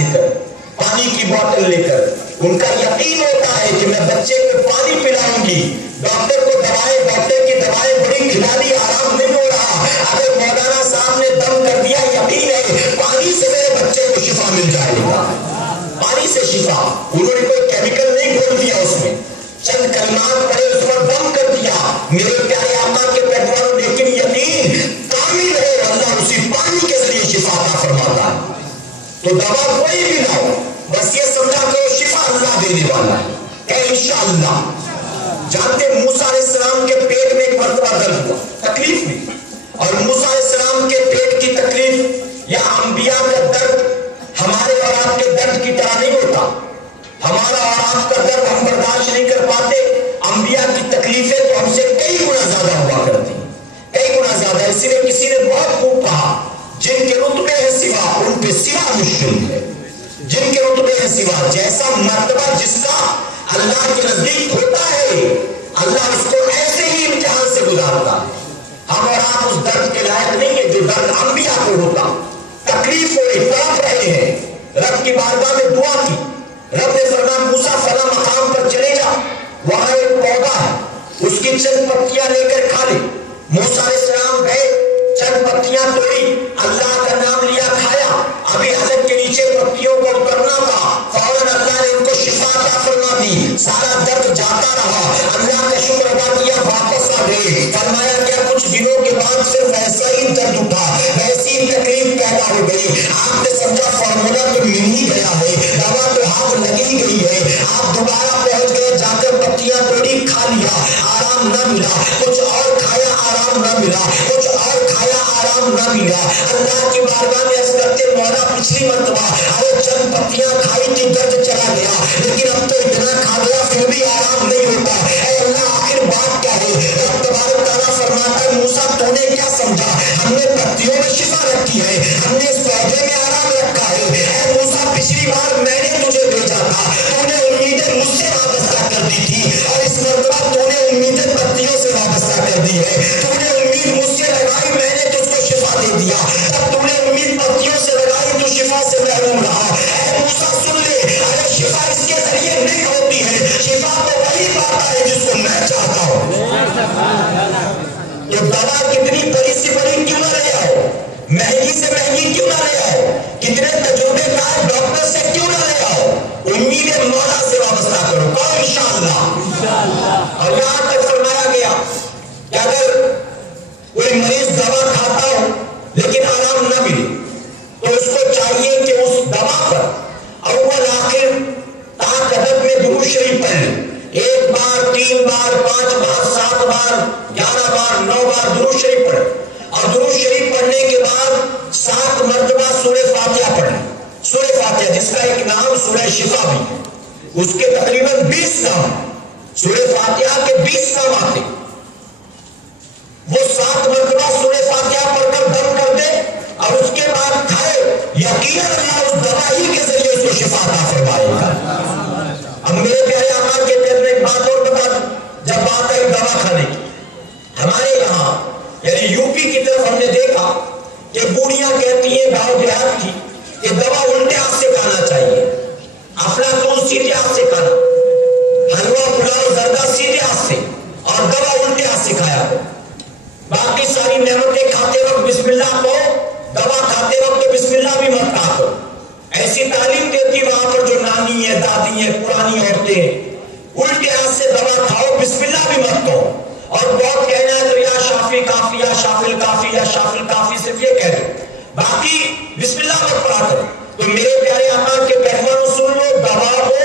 لے کر, پانی کی بوتل لے کر, ان کا یقین ہوتا ہے کہ میں بچے کو پانی پلاؤں گی, ڈاکٹر کو ڈاکٹر کی دوائیں بڑی کھلا دی, آرام نہیں ہو رہا, اگر مولانا صاحب نے دم کر دیا, یقین ہے پانی سے میرے بچے کو شفا مل جائے گا, پانی سے شفا. انہوں نے کوئی کیمیکل نہیں گھول دیا اس میں, چند کلمات پڑھے, اس پر دم کر دیا, میرے پیارے آقا کے پیغمبروں, لیکن یقین کامل ہے, اللہ اسی پانی کے ذریعے شفا عطا فرماتا ہے. تو دوا کوئی بھی نہ ہو, بس یہ سمجھا کرو شفا اللہ دینے والا ہے, کہ انشاءاللہ. جانتے موسیٰ علیہ السلام کے پیٹ میں ایک مرتبہ درد ہوا, تکلیف میں, اور موسیٰ علیہ السلام کے پیٹ کی تکلیف یا انبیاء کا درد ہمارے اور آپ کے درد کی طرح نہیں ہوتا. ہمارا اور آپ کا درد ہم برداشت نہیں کر پاتے, انبیاء کی تکلیفیں تو ہم سے کئی گنا زیادہ ہوا کرتی, کئی گنا زیادہ. اسی لیے کسی نے بہت خوب کہا, جن کے رتبے ہیں سوا, ان پہ سوا مشکل ہے. جن کے رتبے ہیں سوا, جیسا مرتبہ جس کا اللہ کے نزدیک ہوتا ہے, اللہ اس کو ایسے ہی امتحان سے گزارتا ہے. ہم اور آپ اس درد کے لائق نہیں ہے جو درد انبیاء کو ہوتا. تکلیف ہو رہی, تڑپ رہے ہیں, رب کی بارگاہ میں دعا کی, رب نے فرمایا موسیٰ فلاں مقام پر چلے جا, وہاں ایک پودا ہے, اس کی چند پتیاں لے کر کھا لے. موسیٰ علیہ السلام گئے, چند پتیاں توڑی, اللہ کا نام لیا, کھایا. ابھی حلق کے نیچے پتیوں کو اترنا تھا, فوراً اللہ نے ان کو شفا عطا فرما دی, سارا درد جاتا رہا, اللہ کا شکر ادا کیا, واپس آ گئے. فرمایا کیا کچھ دنوں کے بعد صرف ایسا ہی درد اٹھا, ویسی تکلیف پیدا ہو گئی. آپ نے سمجھا فارمولا تو مل ہی گیا ہے, دوا تو ہاتھ لگی گئی ہے. آپ دوبارہ پہنچ گئے, جا کر پتیاں توڑی, کھا لیا, آرام نہ ملا. کچھ اور کھایا, آرام نہ ملا. کچھ اور کھایا, آرام نہ ملا. اللہ کی بارگاہ میں عرض کرتے, مولا پچھلی مرتبہ ارے چند پتیاں کھائی تھی, درد چلا گیا, لیکن اب تو اتنا کھا گیا پھر بھی آرام نہیں ہوتا. اے اللہ آخر بات کیا ہے؟ رب تبارک تعالیٰ فرماتا ہے موسیٰ تو نے کیا سمجھا, ہم نے پتیوں میں شفا رکھی ہے, ہم نے اس پودے میں آرام رکھا ہے. اے موسیٰ پچھلی بار میں نے تجھے بھیجا تھا, تو نے امیدیں مجھ سے وابستہ کر دی تھی, اور اس مرتبہ تو نے امیدیں پتیوں سے وابستہ کر دی ہے. تو نے امید مجھ سے لگائی, میں نے تجھ کو شفا دے دیا, تب تو نے امید پتیوں سے لگائی, تو شفا سے محروم رہا. اے موسیٰ سن لے, ارے شفا اس کے ذریعے نہیں ہوتی ہے, شفا تو وہی پاتا ہے جس کو میں چاہتا ہوں. تو دوا کتنی بڑی سے بڑی کیوں نہ لے آؤ, مہنگی سے مہنگی کیوں نہ لے آؤ, کتنے تجربے کار ڈاکٹر سے کیوں نہ لے آؤ, امید مولا سے وابستہ کرو, کہو انشاءاللہ. اور یہاں تک فرمایا گیا کہ اگر کوئی مریض دوا کھاتا ہو لیکن آرام نہ ملے, تو اس کو چاہیے کہ اس دوا پر اول آخر تاک عدد میں درود شریف پڑھ لے. 1 بار, 3 بار, 5 بار, 7 بار, 11 بار, 9 بار درود شریف پڑھے, اور درود شریف پڑھنے کے بعد 7 مرتبہ سورہ فاتحہ پڑھے. سورہ فاتحہ جس کا ایک نام سورہ شفا بھی ہے, اس کے تقریباً 20 نام, سورہ فاتحہ کے 20 نام آتے. وہ 7 مرتبہ سورہ فاتحہ پڑھ کر دم کر دے, اور اس کے بعد کھائے, یقیناً اللہ اس دوائی کے ذریعے اس کو شفا عطا فرمائے گا. اب میرے پیارے آقا کے پیٹ میں ایک بات اور بتا دوں, جب بات آئی دوا کھانے کی, ہمارے یہاں یعنی یو پی کی طرف ہم نے دیکھا کہ بوڑھیاں کہتی ہیں گاؤں دیہات کی کہ دوا الٹے ہاتھ سے کھانا چاہیے, افلاطون سیدھے ہاتھ سے کھانا, حلوہ پلاؤ زردہ سیدھے ہاتھ سے, اور دوا الٹے ہاتھ سے کھایا کرو. باقی ساری نعمتیں کھاتے وقت بسم اللہ کہو, دوا کھاتے وقت تو بسم اللہ بھی مت کہا کرو. ایسی تعلیم دیتی وہاں پر جو نانی ہے, دادی ہے, پرانی عورتیں ہیں, الٹے ہاتھ سے دوا کھاؤ, بسم اللہ بھی مت کہو. اور بہت کہنا ہے تو یا شافی کافی, یا شافل کافی, یا شافل کافی, صرف یہ کہہ دو, باقی بسم اللہ مت پڑھا کرو. تو میرے پیارے آقا کے پیغمبروں سن لو, دوا ہو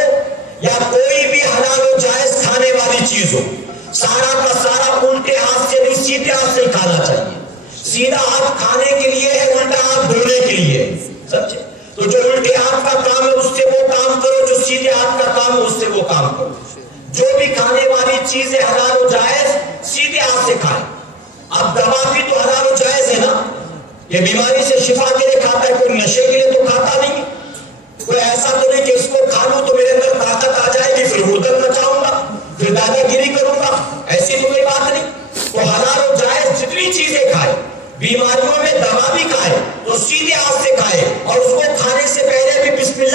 یا کوئی بھی حلال و جائز کھانے والی چیز ہو, سارا کا سارا الٹے ہاتھ سے نہیں سیدھے ہاتھ سے کھانا چاہیے. سیدھا ہاتھ کھانے کے لیے ہے, الٹا ہاتھ دھونے کے لیے ہے, سمجھے؟ تو جو الٹے ہاتھ کا کام ہے اس سے وہ کام کرو, جو سیدھے ہاتھ کا کام ہے اس سے وہ کام کرو. جو بھی کھانے والی چیزیں حلال و جائز سیدھے ہاتھ سے کھائیں. اب دوا بھی تو حلال و جائز ہے نا, یہ بیماری سے شفا کے لیے کھاتا ہے, کوئی نشے کے لیے تو کھاتا نہیں. کوئی ایسا تو نہیں کہ اس کو کھا لوں تو میرے اندر طاقت آ جائے گی, پھر ہردل مچاؤں گا, پھر دادا گیری کروں گا, ایسی تو کوئی بات نہیں. تو حلال و جائز جتنی چیزیں کھائے, بیماریوں میں دوا بھی کھائے تو سیدھے ہاتھ سے کھائے, اور اس کو کھانے سے پہلے بھی بسم اللہ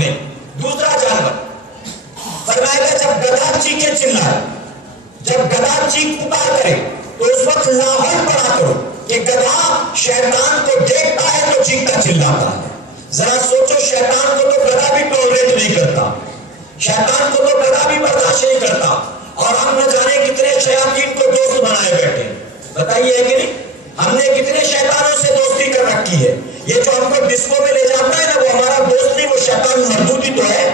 نہیں. دوسرا جانور فرمائے گا جب گدھا چیخے چلائے, جب گدھا چیخ پکار کرے تو اس وقت لاہور پڑا کرو کہ گدھا شیطان کو دیکھتا ہے تو چیختا چلاتا ہے. ذرا سوچو, شیطان کو تو گدھا بھی ٹولریٹ نہیں کرتا, شیطان کو تو گدھا بھی برداشت نہیں کرتا, اور ہم نہ جانے کتنے شیاطین کو دوست بنائے بیٹھے. بتائیے ہے کہ نہیں, ہم نے کتنے شیطانوں سے دوستی کر رکھی ہے. یہ جو ہم کو ڈسکو میں لے جاتا ہے نا, وہ ہمارا دوست نہیں, وہ شیطان مردود ہی تو ہے.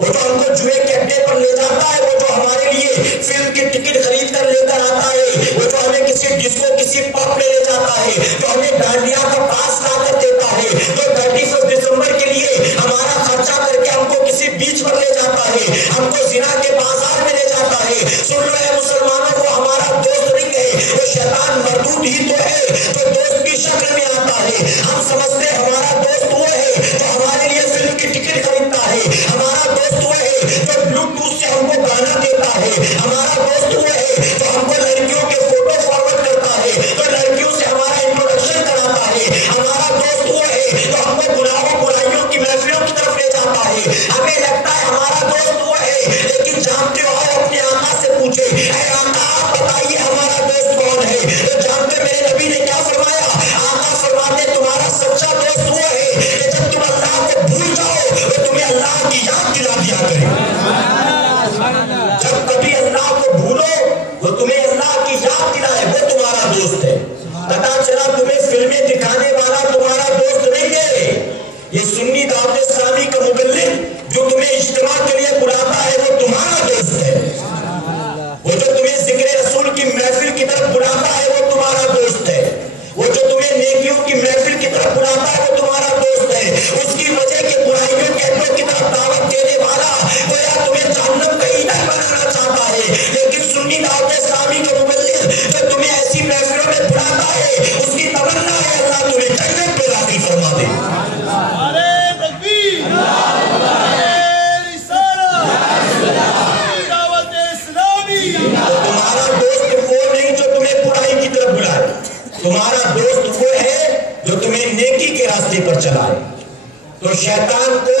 وہ جو ہم کو جوئے کے اڈے پر لے جاتا ہے, وہ جو ہمارے لیے فلم کی ٹکٹ خرید کر لے کر آتا ہے, وہ جو ہمیں کسی ڈسکو کسی پب میں لے جاتا ہے, جو ہمیں ڈانڈیا کا پاس لا کر دیتا ہے, جو 31 دسمبر کے لیے ہمارا خرچہ کر کے ہم کو کسی بیچ پر لے جاتا ہے, ہم کو زنا کے بازار میں لے جاتا ہے. سن لو اے مسلمانوں, وہ ہمارا دوست نہیں ہے, وہ شیطان مردود ہی تو ہے جو دوست کی شکل میں آتا ہے. ہم سمجھتے ہیں ہمارا دوست وہ ہے جو ہمارے لیے فلم کی ٹکٹ خریدتا ہے, ہمارا دوست وہ ہے جو بلوٹوتھ سے ہم کو گانا دیتا ہے, ہمارا دوست وہ ہے جو ہم کو لڑکیوں کے فوٹو فارورڈ کرتا ہے, جو لڑکیوں سے ہمارا انٹروڈکشن کراتا ہے, ہمارا دوست وہ ہے جو ہم کو گناہوں برائیوں کی محفلوں کی طرف لے جاتا ہے. ہمیں لگتا ہے ہمارا دوست وہ ہے, لیکن جانتے ہو اپنے آقا سے پوچھے, اے آقا آپ بتائیے ہمارا دوست کون ہے؟ تو جانتے میرے نبی نے کیا فرمایا؟ آقا فرماتے تمہارا سچا دوست وہ ہے کہ جب تم اللہ کو بھول جاؤ تو تمہیں اللہ کی یاد دلا دیا کرے. جب کبھی اللہ کو بھولو وہ تمہیں اللہ کی یاد دلائے, وہ تمہارا دوست ہے. پتا چلا تمہیں فلمیں دکھانے والا تمہارا دوست نہیں ہے, یہ سنی دعوت اسلامی کا مبلغ جو تمہیں اجتماع کے لیے بلاتا ہے وہ تمہارا دوست ہے. وہ جو تمہیں ذکر رسول کی محفل کی طرف بلاتا ہے وہ تمہارا دوست ہے. وہ جو تمہیں نیکیوں کی محفل کی طرف بلاتا ہے وہ تمہارا دوست ہے. اس کی وجہ کہ برائیوں کے اڈوں کی طرف دعوت دینے والا وہ یا تمہیں جہنم کا ایندھن بنانا چاہتا ہے, لیکن سنی دعوت اسلامی کا مبلغ جو تمہیں ایسی محفلوں میں بلاتا ہے اس کی تمنا ہے اللہ تمہیں جنت میں داخل فرما دے. تمہارا دوست وہ نہیں جو تمہیں برائی کی طرف بلائے, تمہارا دوست وہ ہے جو تمہیں نیکی کے راستے پر چلائے. تو شیطان کو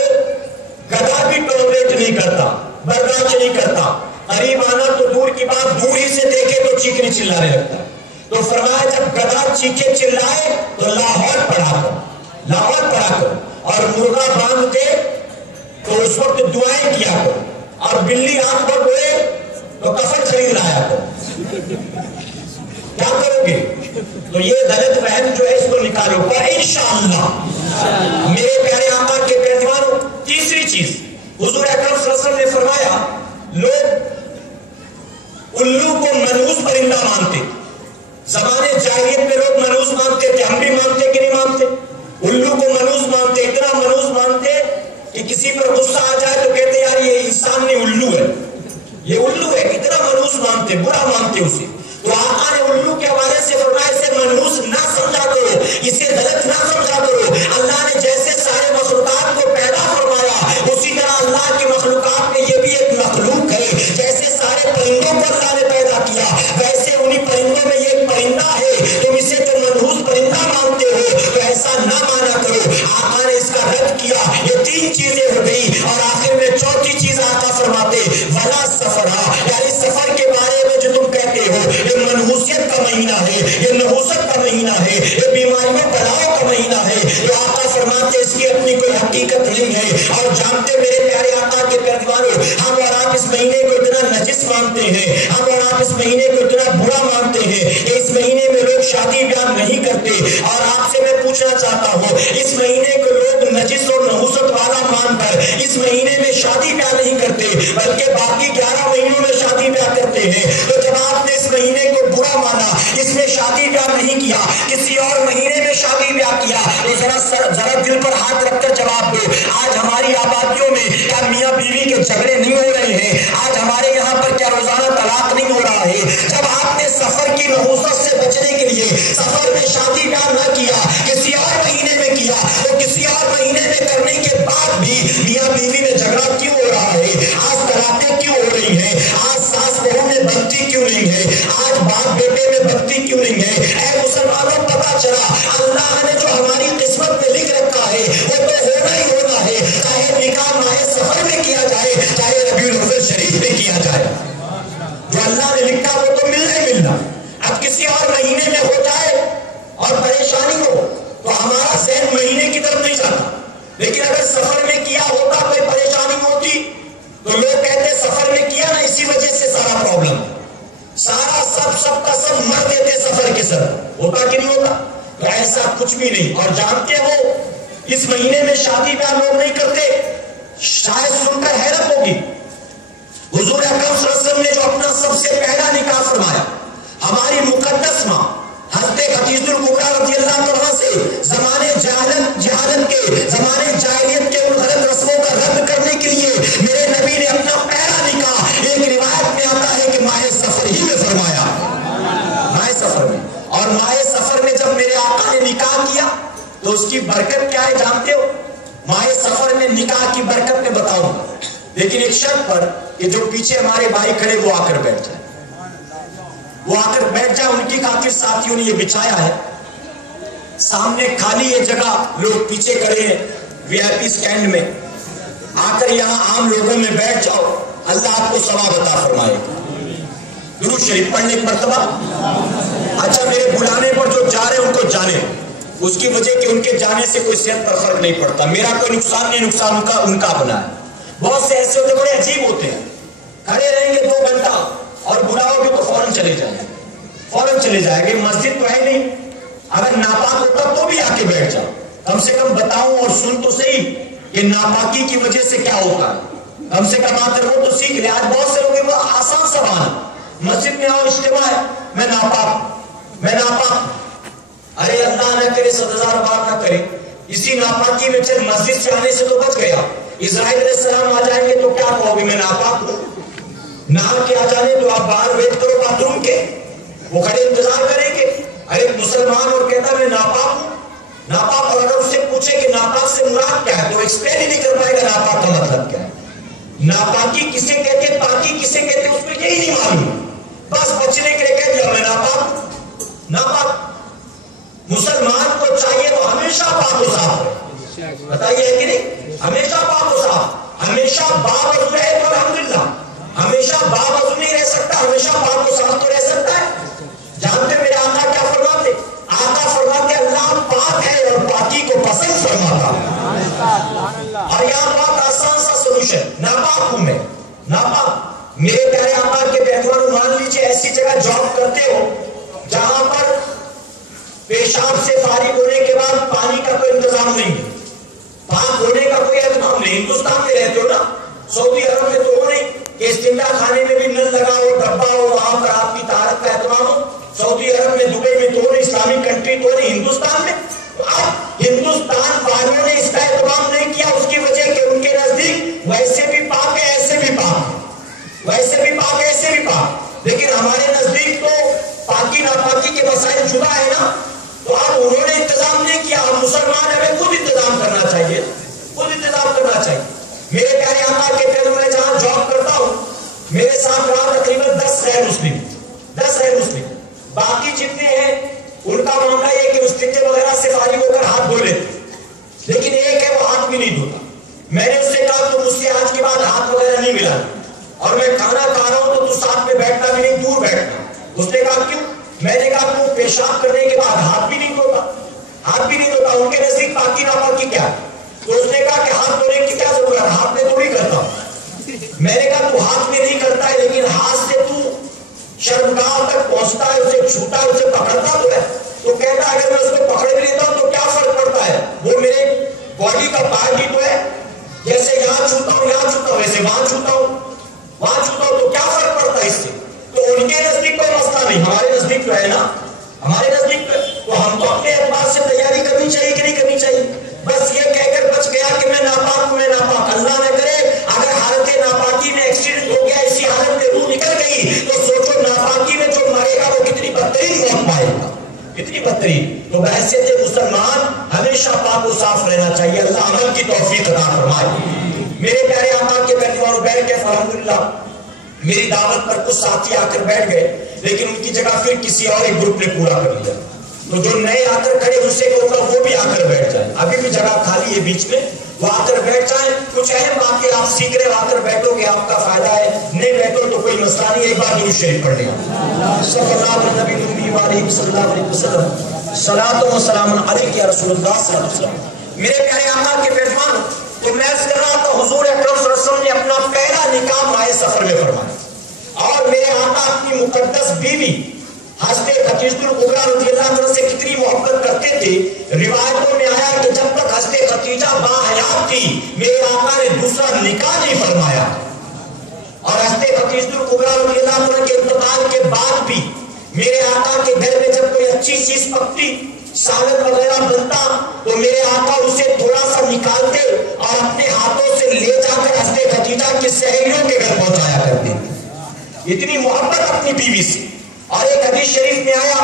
گدھا بھی ٹولریٹ نہیں کرتا, برداشت نہیں کرتا, قریب آنا تو دور کی بات, دور ہی سے دیکھے تو چیخنے چلانے لگتا ہے. تو فرمایا جب گدھا چیخے چلائے تو لاہور پڑا کرو, لاہور پڑا کرو, اور مرغا باندھ دے تو اس وقت دعائیں کیا کرو, اور بلی آنکھ پر روئے تو کفن خرید لایا کرو. کیا کرو گے؟ تو یہ غلط فہم جو ہے اس کو نکالو پر انشاءاللہ میرے پیارے آقا کے پیروانوں. تیسری چیز حضور اکرم صلی اللہ علیہ وسلم نے فرمایا, لوگ الو کو منحوس پرندہ مانتے. زمانے جاہلیت میں لوگ منحوس مانتے تھے, ہم بھی مانتے کہ نہیں مانتے؟ الو کو منحوس مانتے, اتنا منحوس مانتے کہ کسی پر غصہ آ جائے تو کہتے یار یہ انسان نہیں الو ہے, یہ الو ہے, اتنا منحوس مانتے, برا مانتے اسے. تو آقا نے الو کے حوالے سے فرمایا اسے منحوس نہ سمجھا کرو, اسے غلط نہ سمجھا کرو. اللہ نے جیسے سارے مخلوقات کو پیدا فرمایا اسی طرح اللہ کی مخلوقات میں یہ بھی ایک مخلوق ہے. جیسے سارے پرندوں کو اللہ نے پیدا کیا ویسے انہی پرندوں میں یہ ایک پرندہ ہے. تم اسے جو منحوس پرندہ مانتے ہو تو ایسا نہ مانا کرو. آقا نے اس کا رد کیا. یہ تین چیزیں ہو گئی, اور آخر میں چوتھی چیز آقا فرماتے ولا سفرا, یعنی سفر کے بارے میں جو تم کہتے ہو یہ منحوسیت کا مہینہ ہے, یہ نحوست کا مہینہ ہے, یہ بیماریوں بلاؤں کا مہینہ ہے. جو آقا فرماتے اس کی اپنی کوئی حقیقت نہیں ہے. اور جانتے میرے پیارے آقا کے پیروانوں, ہم اور آپ اس مہینے کو اتنا نجس مانتے ہیں, ہم اور آپ اس مہینے کو اتنا برا مانتے ہیں کہ اس مہینے میں لوگ شادی بیاہ نہیں کرتے. اور آپ سے میں پوچھنا چاہتا ہوں, اس مہینے کو لوگ نجس اور نحوست والا مان کر اس مہینے میں شادی بیاہ نہیں کرتے بلکہ باقی 11 مہینوں میں شادی بیاہ کرتے ہیں. تو جب آپ نے اس مہینے کو برا مانا, اس میں شادی بیاہ نہیں کیا, کسی اور مہینے میں شادی بیاہ کیا, تو ذرا دل پر ہاتھ رکھ کر جواب دو. آج ہماری آبادیوں میں کیا میاں بیوی کے جھگڑے نہیں ہو رہے ہیں؟ آج ہمارے یہاں پر کیا روزانہ طلاق نہیں ہو رہا ہے؟ جب آپ نے سفر کی نحوست سے بچنے کے لیے سفر میں شادی بیاہ نہ کیا, کسی اور مہینے میں کیا, تو کسی اور مہینے میں کرنے کے بعد بھی میاں بیوی میں جھگڑا کیوں ہو رہا ہے؟ آج طلاقیں کیوں ہو رہی ہیں؟ آج ساس بہو میں بنتی کیوں نہیں ہے؟ آج باپ بیٹے میں بنتی کیوں نہیں ہے؟ اے مسلمانوں, پتا چلا اللہ نے جو ہماری قسمت میں لکھ رکھا ہے وہ تو ہونا ہی ہونا ہے, چاہے نکاح میں بتاؤں گا، لیکن ایک شرط پر کہ جو پیچھے ہمارے بھائی کھڑے وہ آ کر بیٹھ جائے، وہ آ کر بیٹھ جائے. ان کی خاطر ساتھیوں نے یہ بچھایا ہے. سامنے خالی ہے جگہ، لوگ پیچھے کھڑے ہیں وی آئی پی اسٹینڈ میں. آ کر یہاں عام لوگوں میں بیٹھ جاؤ، اللہ آپ کو ثواب عطا فرمائے گا. درود شریف پڑھنے ایک مرتبہ. اچھا میرے بلانے پر جو جا رہے ہیں ان کو جانے، اس کی وجہ کہ ان کے جانے سے کوئی صحت پر فرق نہیں پڑتا، میرا کوئی نقصان نہیں، نقصان ان کا بنا ہے. بہت سے ایسے ہوتے بڑے عجیب ہوتے ہیں، کھڑے رہیں گے 2 گھنٹہ اور بلاؤ گے تو فوراً چلے جائیں گے، فوراً چلے جائیں گے. مسجد تو ہے نہیں، اگر ناپاک ہوتا تو بھی آ کے بیٹھ جاؤ، کم سے کم بتاؤں اور سن تو صحیح کہ ناپاکی کی وجہ سے کیا ہوتا ہے، کم سے کم آ کر وہ تو سیکھ لے. آج بہت سے لوگ آسان سوال، مسجد میں آؤ اجتماع ہے، میں ناپاک. ارے اللہ نہ کرے 7,000 بار نہ کرے، اسی ناپاکی میں چل مسجد سے آنے سے تو بچ گیا. اسرائیل علیہ السلام آ جائیں گے تو کیا کہو گے؟ میں ناپاک ہوں. نام کے آ جانے تو آپ باہر ویٹ کرو باتھ روم کے، وہ کھڑے انتظار کریں گے. ارے مسلمان اور کہتا میں ناپاک ہوں. ناپاک، اور اگر اس سے پوچھے کہ ناپاک سے مراد کیا ہے تو ایکسپلین ہی نہیں کر پائے گا ناپاک کا مطلب کیا ہے. ناپاکی کسے کہتے، پاکی کسے کہتے، اس کو یہی نہیں معلوم، بس بچنے کے لیے کہہ دیا میں ناپاک. مسلمان کو چاہیے تو ہمیشہ پاک و صاف رہے. بتائیے ہے کہ نہیں؟ ہمیشہ پاک و صاف، ہمیشہ باوضو رہے تو الحمدللہ. ہمیشہ باوضو نہیں رہ سکتا، ہمیشہ پاک و صاف تو رہ سکتا ہے. جانتے میرے آقا کیا فرماتے؟ آقا فرماتے اللہ پاک ہے اور پاکی کو پسند فرماتا. اور یہاں بہت آسان سا سولوشن، ناپاک ہوں میں، ناپاک. میرے پیارے آقا کے پیغمبر، مان لیجیے ایسی جگہ جاب کرتے ہو جہاں پر پیشاب سے فارغ ہونے کے بعد پانی کا کوئی انتظام نہیں ہے، پاک ہونے کا کوئی اہتمام نہیں. ہندوستان میں رہتے ہو نا، سعودی عرب میں تو ہو نہیں کہ استنجا خانے میں بھی نل لگا ہو، ڈبہ ہو، وہاں پر آپ کی طہارت کا اہتمام ہو. سعودی عرب میں، دبئی میں تو نہیں، اسلامی کنٹری تو نہیں. ہندوستان میں اب ہندوستان والوں نے اس کا اہتمام نہیں کیا، اس کی وجہ کہ ان کے نزدیک ویسے بھی پاک ہے ایسے بھی پاک، ویسے بھی پاک ہے ایسے بھی پاک. لیکن ہمارے نزدیک تو پاکی ناپاکی کے مسائل جدا ہے نا، تو اب انہوں نے انتظام نہیں کیا. ہم مسلمان ہمیں خود انتظام کرنا چاہیے، خود انتظام کرنا چاہیے. میرے پیارے آقا کے پیغمبر، میں جہاں جاب کرتا ہوں میرے ساتھ رہا تقریباً 10 غیر مسلم. باقی جتنے ہیں ان کا معاملہ یہ کہ استنجے وغیرہ سے فارغ ہو کر ہاتھ دھو لیتے، لیکن ایک ہے وہ ہاتھ بھی نہیں دھوتا. میں نے اس سے کہا تو مجھ سے آج کے بعد ہاتھ وغیرہ نہیں ملا، اور میں کھانا کھا رہا ہوں تو ساتھ میں بیٹھنا بھی نہیں، دور بیٹھنا. اس نے کہا کیوں؟ میں نے کہا تو پیشاب کرنے کے بعد ہاتھ بھی نہیں دھوتا، ہاتھ بھی نہیں دھوتا. ان کے نزدیک پاکی ناپاکی کیا؟ تو اس نے کہا کہ ہاتھ دھونے کی کیا ضرورت ہے، ہاتھ میں تھوڑی کرتا ہوں. میں نے کہا تو ہاتھ میں نہیں کرتا ہے لیکن ہاتھ سے تو شرمگاہ تک پہنچتا ہے، اسے چھوٹا ہے، اسے پکڑتا تو ہے. تو کہتا ہے اگر میں اس کو پکڑ بھی لیتا ہوں تو کیا فرق پڑتا ہے، وہ میرے باڈی کا پارٹ ہی تو ہے. جیسے یہاں چھوتا ہوں یہاں چھوتا ہوں، ویسے وہاں چھوتا ہوں وہاں چھوتا ہوں، تو کیا فرق پڑتا ہے اس سے؟ تو ان کے نزدیک کوئی مسئلہ نہیں، ہمارے نزدیک تو ہے نا، ہمارے نزدیک تو ہم تو اپنے اعتبار سے تیاری کرنی چاہیے کہ نہیں کرنی چاہیے. بس یہ کہہ کر بچ گیا کہ میں ناپاک ہوں، میں ناپاک. اللہ نہ کرے اگر حالت ناپاکی میں ایکسیڈنٹ ہو گیا، اسی حالت میں روح نکل گئی، تو سوچو ناپاکی میں جو مرے گا وہ کتنی بدترین موت پائے گا، کتنی بدترین. تو بحیثیت مسلمان ہمیشہ پاک و صاف رہنا چاہیے. اللہ عمل کی توفیق عطا فرمائے. میرے پیارے آقا کے پیغمبر بیٹھ کے الحمدللہ میری دعوت پر کچھ ساتھی آ کر بیٹھ گئے، لیکن ان کی جگہ پھر کسی اور ایک گروپ نے پورا کر لیا. تو جو نئے آ کر کھڑے ان سے کہوں گا وہ بھی آ کر بیٹھ جائیں، ابھی بھی جگہ خالی ہے بیچ میں، وہ آ کر بیٹھ جائیں. کچھ اہم باتیں آپ سیکھ رہے، آ کر بیٹھو گے آپ کا فائدہ ہے، نہیں بیٹھو تو کوئی مسئلہ نہیں. ایک بار درود شریف پڑھ لیں. صلی اللہ علیہ وسلم، صلاۃ و سلام علیک یا رسول اللہ صلی اللہ علیہ وسلم. میرے پیارے آقا کے پیغمبر، تو میں کر رہا تھا حضور اکرم صلی اللہ علیہ وسلم نے اپنا پہلا نکاح ماہ سفر میں فرمایا، اور میرے آقا اپنی مقدس بیوی حضرت خدیجہ الکبریٰ رضی اللہ عنہ سے کتنی محبت کرتے تھے. روایتوں میں آیا کہ جب تک حضرت خدیجہ باحیات تھی میرے آقا نے دوسرا نکاح نہیں فرمایا، اور حضرت خدیجہ الکبریٰ رضی اللہ عنہ کے انتقال کے بعد بھی میرے آقا کے گھر میں جب کوئی اچھی چیز پکتی، سالن وغیرہ بنتا، تو میرے آقا اسے تھوڑا سا نکالتے اور اپنے ہاتھوں سے لے جا کر حضرت خدیجہ کی سہیلیوں کے گھر پہنچایا کرتے تھے. اتنی محبت اپنی بیوی سے. اور ایک حدیث شریف میں آیا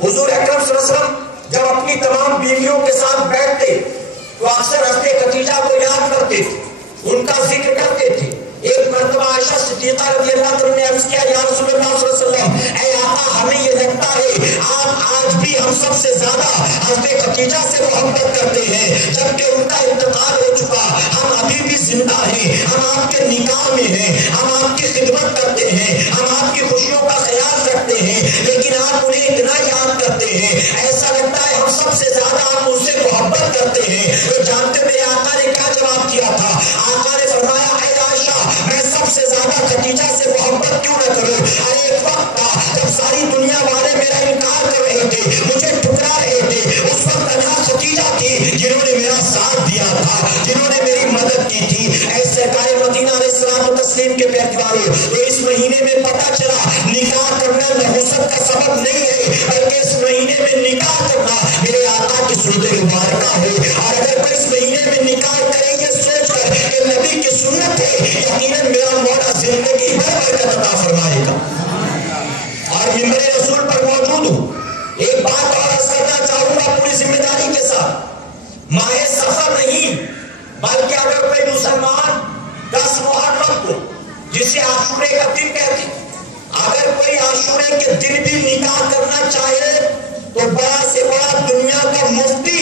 حضور اکرم صلی اللہ علیہ وسلم جب اپنی تمام بیویوں کے ساتھ بیٹھتے تو اکثر حضرت خدیجہ کو یاد کرتے تھے. ان کا ذکر کرتے تھے. ایک مرتبہ عائشہ صدیقہ رضی اللہ عنہا نے عرض کیا یا رسول اللہ صلی اللہ علیہ وسلم اے آقا ہمیں یہ لگتا ہے آپ آج بھی ہم سب سے زیادہ حضرت خدیجہ سے محبت کرتے ہیں جبکہ ان کا انتقال ہو چکا. ہم ابھی بھی زندہ ہیں, ہم آپ کے نکاح میں ہیں, ہم آپ کی خدمت کرتے ہیں, ہم آپ کی خوشیوں کا خیال رکھتے ہیں, لیکن آپ انہیں اتنا یاد کرتے ہیں ایسا لگتا ہے ہم سب سے زیادہ آپ ان سے محبت کرتے ہیں. تو جانتے میرے آقا نے کیا جواب کیا تھا؟ آقا نے فرمایا اے عائشہ میں سب سے زیادہ خدیجہ سے محبت کیوں نہ کروں؟ ارے ایک وقت تھا جب ساری دنیا والے میرا انکار کر رہے تھے, مجھے ٹھکرا رہے تھے, اس وقت تنہا خدیجہ تھی جنہوں نے میرا ساتھ دیا تھا, جنہوں نے میری مدد کی تھی. اے سرکار مدینہ علیہ السلام و تسلیم کے پیروکاروں, تو اس مہینے میں پتہ چلا نکاح کرنا نحوست کا سبب نہیں ہے بلکہ اس مہینے میں نکاح کرنا میرے آقا کی سنت مبارکہ ہے. اور اگر کوئی اس مہینے میں نکاح کرے یہ سوچ کر کہ نبی کی سنت ہے, یقیناً میرا مولا زندگی بھر برکت عطا فرمائے گا. اور ممبر رسول پر موجود ہوں, ایک بات اور عرض کرنا چاہوں گا پوری ذمہ داری کے ساتھ. ماہ سفر نہیں بلکہ اگر کوئی مسلمان 10 محرم کو جسے عاشورے کا دن کہتے ہیں, اگر کوئی عاشورے کے دن بھی نکاح کرنا چاہے تو بڑا سے بڑا دنیا کا مفتی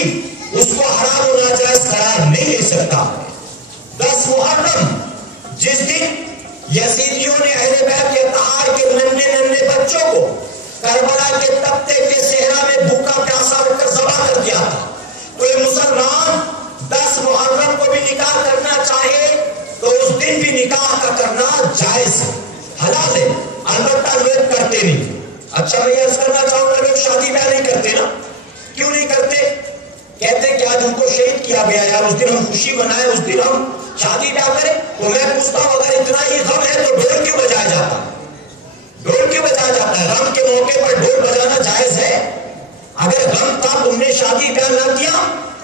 اس کو حرام و ناجائز قرار نہیں دے سکتا. 10 محرم جس دن یزیدیوں نے اہل بیت کے طہار کے ننھے بچوں کو کربلا کے تپتے کے صحرا میں بھوکا پیاسا رکھ کر ذبح کر دیا تھا, تو یہ مسلمان 10 محرم کو بھی نکاح کرنا چاہے تو اس دن بھی نکاح کا کرنا جائز ہے, حلال ہے. البتہ لوگ کرتے نہیں. اچھا میں یہ عرض کرنا چاہوں گا لوگ شادی بیاہ نہیں کرتے نا, کیوں نہیں کرتے؟ کہتے کہ آج ان کو شہید کیا گیا یار اس دن ہم خوشی منائیں, اس دن ہم شادی بیاہ کریں. تو میں پوچھتا ہوں اگر اتنا ہی غم ہے تو ڈھول کیوں بجایا جاتا ہے؟ ڈھول کیوں بجایا جاتا ہے؟ غم کے موقع پر ڈھول بجانا جائز ہے. اگر غم تھا تم نے شادی بیاہ نہ کیا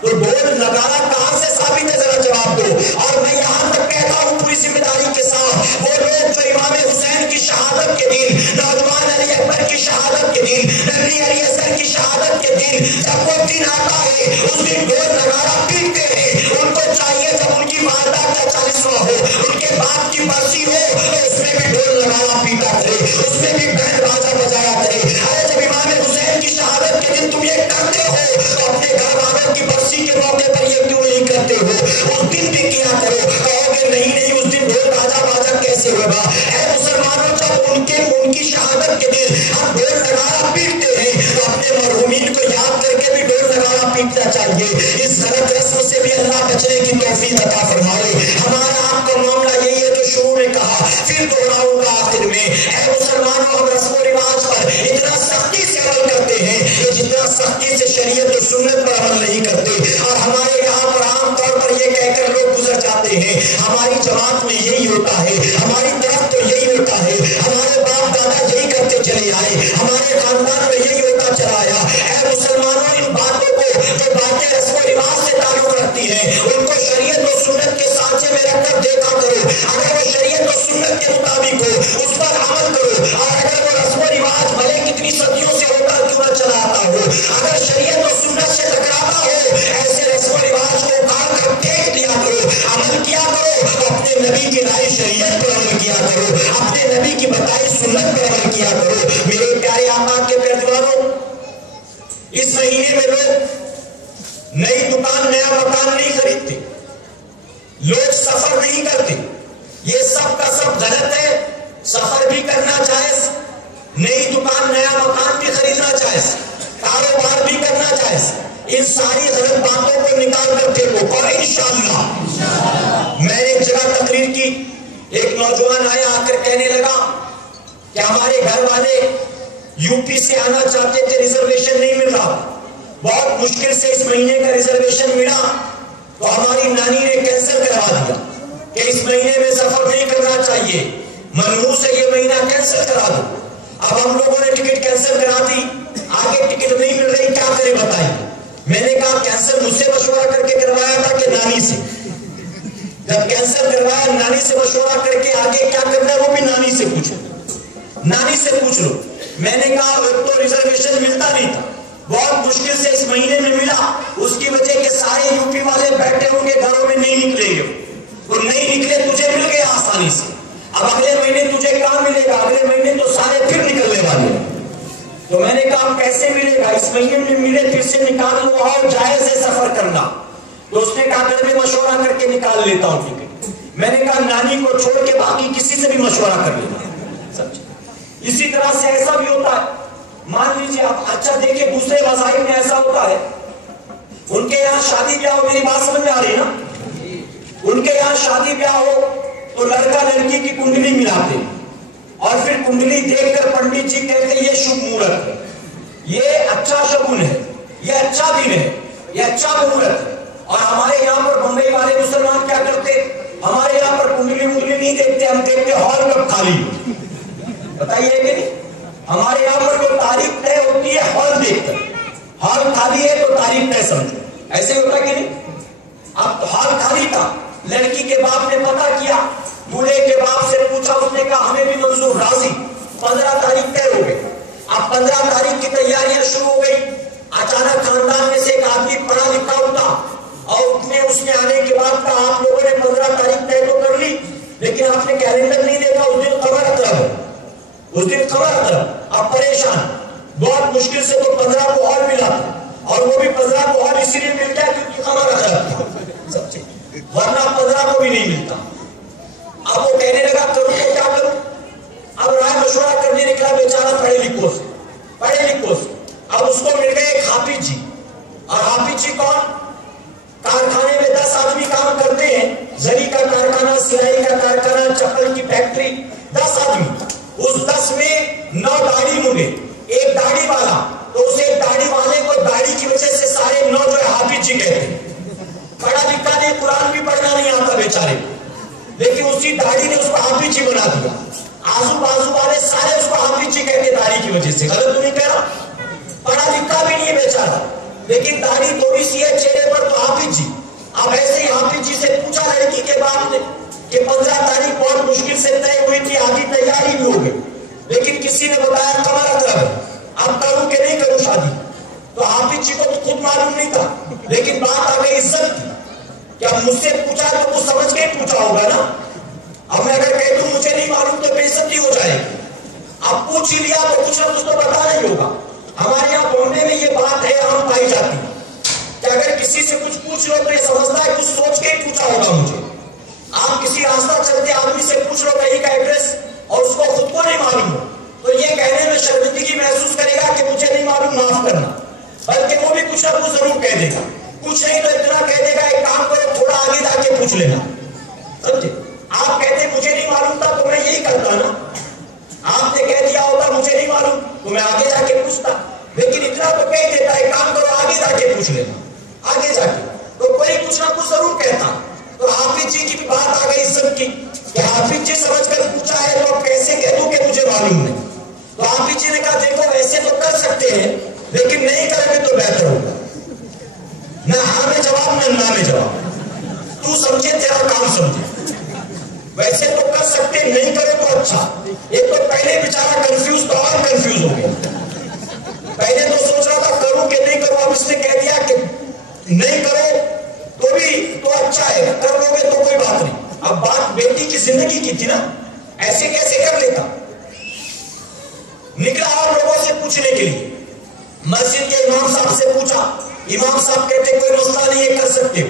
تو ڈھول نگارا کہاں سے ثابت ہے؟ ذرا جواب دو. اور میں یہاں تک کہتا ہوں پوری ذمہ داری کے ساتھ, وہ لوگ جو امام حسین کی شہادت کے دن, نوجوان علی اکبر کی شہادت کے دن, نبی علی اصغر کی شہادت کے دن, جب وہ دن آتا ہے اس دن ڈھول نگارا پیٹتے ہیں. ان کو چاہیے جب ان کی والدہ کا 40واں ہو, ان کے باپ کی برسی ہو, تو اس میں بھی ڈھول نگارا پیٹا کرے, اس میں بھی بینڈ باجا بجایا کرے. ارے جب امام حسین کی شہادت کے دن تم یہ کرتے ہو تو اپنے گھر والوں کی برسی کے موقع پر یہ کیوں نہیں کرتے ہو؟ اس دن بھی کیا کرو. کہو گے نہیں اس دن ڈھول باجا کیسے ہوگا؟ اے مسلمانوں جب ان کی شہادت کے دن ہم ڈھول نگارا پیٹتے ہیں تو اپنے مرحومین کو یاد کر کے بھی ڈھول نگارا پیٹنا چاہیے. اس غلط رسم سے بھی اللہ بچنے کی توفیق عطا فرمائے. ہمارا آپ کا معاملہ یہی ہے جو شروع میں کہا پھر دہراؤں گا آخر میں. اے مسلمانوں ہم رسم و رواج پر اتنا سختی سے عمل کرتے ہیں کہ جتنا سختی سے شریعت و سنت پر عمل نہیں کرتے. اور ہمارے یہاں پر عام طور پر یہ کہہ کر لوگ گزر جاتے ہیں ہماری جماعت میں یہی ہوتا ہے, ہماری طرف تو یہی ہوتا ہے, ہمارے باپ دادا یہی کرتے چلے آئے, ہمارے خاندان میں یہی ہوتا چلا آیا. اے مسلمانوں ان باتوں کو جو باتیں رسم و رواج سے تعلق رکھتی ہیں ان کو شریعت و سنت کے سانچے میں رکھ کر دیکھا کرو. اگر وہ شریعت و سنت کے مطابق ہو اس پر عمل کرو, اور اگر وہ رسم و رواج بھلے کتنی صدیوں سے ہوتا کیوں نہ چلا آتا ہو, اگر شریعت و سنت سے ٹکراتا ہو ایسے رسم و رواج کو اکھاڑ کر پھینک دیا کرو. عمل کیا کرو تو اپنے نبی کی رائے شریعت پر عمل کیا کرو, اپنے نبی کی بتائی سنت پر عمل کیا کرو. میرے پیارے آقا کے پیروکاروں, اس مہینے میں لوگ نئی دکان نیا مکان نہیں خریدتے, لوگ سفر نہیں کرتے. یہ سب کا سب غلط ہے. سفر بھی کرنا جائز, نئی دکان نیا مکان بھی خریدنا جائز, کاروبار بھی کرنا جائز. ان ساری غلط باتوں کو نکال کر پھینکو اور انشاءاللہ. میں نے ایک جگہ تقریر کی, ایک نوجوان آیا آ کر کہنے لگا کہ ہمارے گھر والے یو پی سے آنا چاہتے تھے, ریزرویشن نہیں مل رہا, بہت مشکل سے اس مہینے کا ریزرویشن ملا تو ہماری نانی نے کینسل کروا دیا کہ اس مہینے میں سفر نہیں کرنا چاہیے, منحوس ہے یہ مہینہ کینسل کرا دو. اب ہم لوگوں نے ٹکٹ کینسل کرا دی, آگے ٹکٹ نہیں مل رہی, کیا کریں بتائیے. میں نے کہا کینسل مجھ سے مشورہ کر کے کروایا تھا کہ نانی سے؟ جب کینسل کروایا نانی سے مشورہ کر کے آگے کیا کرنا ہے وہ بھی نانی سے پوچھو, نانی سے پوچھ لو. میں نے کہا ایک تو ریزرویشن ملتا نہیں تھا, بہت مشکل سے اس مہینے میں ملا, اس کی وجہ کہ سارے یو پی والے بیٹھے ہوں گے گھروں میں نہیں نکلیں گے, تو نہیں نکلے تجھے مل گیا آسانی سے. اب اگلے مہینے تجھے کہاں ملے گا؟ اگلے مہینے تو سارے پھر نکلنے والے ہیں. تو میں نے کہا کیسے ملے گا؟ اس مہینے میں ملے پھر سے نکال لو اور جائز ہے سفر کرنا. تو اس نے کہا گھر میں مشورہ کر کے نکال لیتا ہوں ٹکٹ. میں نے کہا نانی کو چھوڑ کے باقی کسی سے بھی مشورہ کر لینا. اسی طرح سے ایسا بھی ہوتا ہے. مان لیجیے آپ اچھا دیکھیں دوسرے مذاہب میں ایسا ہوتا ہے. ان کے یہاں شادی بیاہ ہو, میری بات سمجھ میں آ رہی نا؟ ان کے یہاں شادی بیاہ ہو تو لڑکا لڑکی کی کنڈلی ملاتے اور پھر کنڈلی دیکھ کر پنڈت جی کہتے یہ شبھ مہورت ہے, یہ اچھا شگن ہے, یہ اچھا دن ہے, یہ اچھا مہورت ہے. اور ہمارے یہاں پر بمبئی والے مسلمان کیا کرتے, ہمارے یہاں پر کنڈلی منڈلی نہیں دیکھتے, ہم دیکھتے ہال کب خالی ہو. بتائیے کہ نہیں, ہمارے یہاں پر جو تاریخ طے ہوتی ہے ہال دیکھ کر, ہال خالی ہے تو تاریخ طے سمجھو. ایسے ہوتا کہ نہیں؟ اب ہال خالی تھا, لڑکی کے باپ نے پتہ کیا, دولہے کے باپ سے پوچھا, اس نے کہا ہمیں بھی منظور, راضی. 15 تاریخ طے ہو گئی. اب 15 تاریخ کی تیاریاں شروع ہو گئی. اچانک خاندان میں سے ایک آدمی پڑھا لکھا ہوتا اور اس نے آنے کے بعد کہا آپ لوگوں نے 15 تاریخ طے تو کر لی لیکن آپ نے کیلنڈر نہیں دیکھا, اس دن قمر اقرب ہے, اس دن قمر اقرب. اب پریشان, بہت مشکل سے تو 15 کو اور ملا تھا, اور وہ بھی 15 کو اور اسی لیے مل گیا کیونکہ قمر اقرب تھا, ورنہ 15 کو بھی نہیں ملتا. اب وہ کہنے لگا کروں تو کیا کروں. اب رائے مشورہ کرنے نکلا بیچارہ پڑھے لکھوں سے. اب اس کو مل گئے ایک حافظ جی. اور حافظ جی کون؟ کارخانے میں 10 آدمی کام کرتے ہیں, زری کا کارخانہ, سلائی کا کارخانہ, چپل کی فیکٹری, 10 آدمی. اس 10 میں 9 داڑھی مونڈے, ایک داڑھی والا. تو اسے داڑھی والے کو داڑھی کی وجہ سے سارے 9 جو ہے حافظ جی کہتے ہیں. پڑھا لکھا نہیں, قرآن بھی پڑھنا نہیں آتا بیچارے, لیکن اسی داڑھی نے اس کو حافظ جی بنا دیا. آزو بازو والے سارے اس کو حافظ جی کہتے داڑھی کی وجہ سے. غلط تو نہیں کہہ رہا, پڑھا لکھا بھی نہیں ہے بیچارہ, لیکن داڑھی تھوڑی سی ہے چہرے پر تو حافظ جی. اب ایسے ہی حافظ جی سے پوچھا لڑکی کے باپ نے کہ 15 تاریخ بہت مشکل سے طے ہوئی تھی, آدھی تیاری بھی ہو گئی, لیکن کسی نے بتایا قمر اقرب ہے, اب کروں کہ نہیں کروں شادی. تو حافظ جی کو تو خود معلوم نہیں تھا, لیکن بات آ گئی عزت کی. کہ اب مجھ سے پوچھا تو کچھ سمجھ کے پوچھا ہوگا نا. اب میں اگر کہہ دوں مجھے نہیں معلوم تو بے عزتی ہو جائے گی. اب پوچھ ہی لیا تو کچھ نہ کچھ تو پتا نہیں ہوگا. ہمارے یہاں بامبے میں یہ بات ہے عام پائی جاتی ہے کہ اگر کسی سے کچھ پوچھ لو تو یہ سمجھتا ہے کچھ سوچ کے ہی پوچھا ہوگا مجھے. آپ کسی راستہ چلتے آدمی سے پوچھ لو کہیں کا ایڈریس اور اس کو خود کو نہیں معلوم ہو تو یہ کہنے میں شرمندگی محسوس کرے گا کہ مجھے نہیں معلوم, معاف کرنا. بلکہ وہ بھی کچھ نہ کچھ ضرور کہہ دے گا. کچھ نہیں تو اتنا کہہ دے گا ایک کام کرو تھوڑا آگے جا کے پوچھ لینا. سمجھے, آپ کہتے مجھے نہیں معلوم تھا تو میں یہی کرتا نا. آپ نے کہہ دیا ہوتا مجھے نہیں معلوم تو میں آگے جا کے پوچھتا, لیکن اتنا تو کہہ دیتا ہے کام کرو آگے جا کے پوچھ لینا. آگے جا کے تو کوئی کچھ نہ کچھ ضرور کہتا. تو حافظ جی کی بھی بات آ گئی عزت کی کہ حافظ جی سمجھ کر پوچھا ہے تو اب کیسے کہہ دوں کہ مجھے معلوم نہیں. تو حافظ جی نے کہا دیکھو ایسے تو کر سکتے ہیں لیکن نہیں کریں گے تو بہتر ہوگا. نہ ہاں میں جواب نہ نہ میں جواب, تو سمجھے تیرا کام سمجھے. ویسے تو کر سکتے, نہیں کرے تو اچھا. ایک تو پہلے بیچارہ کنفیوز تو اور کنفیوز ہو گیا. پہلے تو سوچ رہا تھا کروں کہ نہیں کروں, اب اس نے کہہ دیا کہ نہیں کرو تو بھی تو اچھا ہے, کر لو گے تو کوئی بات نہیں. اب بات بیٹی کی زندگی کی تھی نا, ایسے کیسے کر لیتا. نکلا اور لوگوں سے پوچھنے کے لیے, مسجد کے امام صاحب سے پوچھا. امام صاحب کہتے کوئی مسئلہ نہیں ہے, کر سکتے ہو.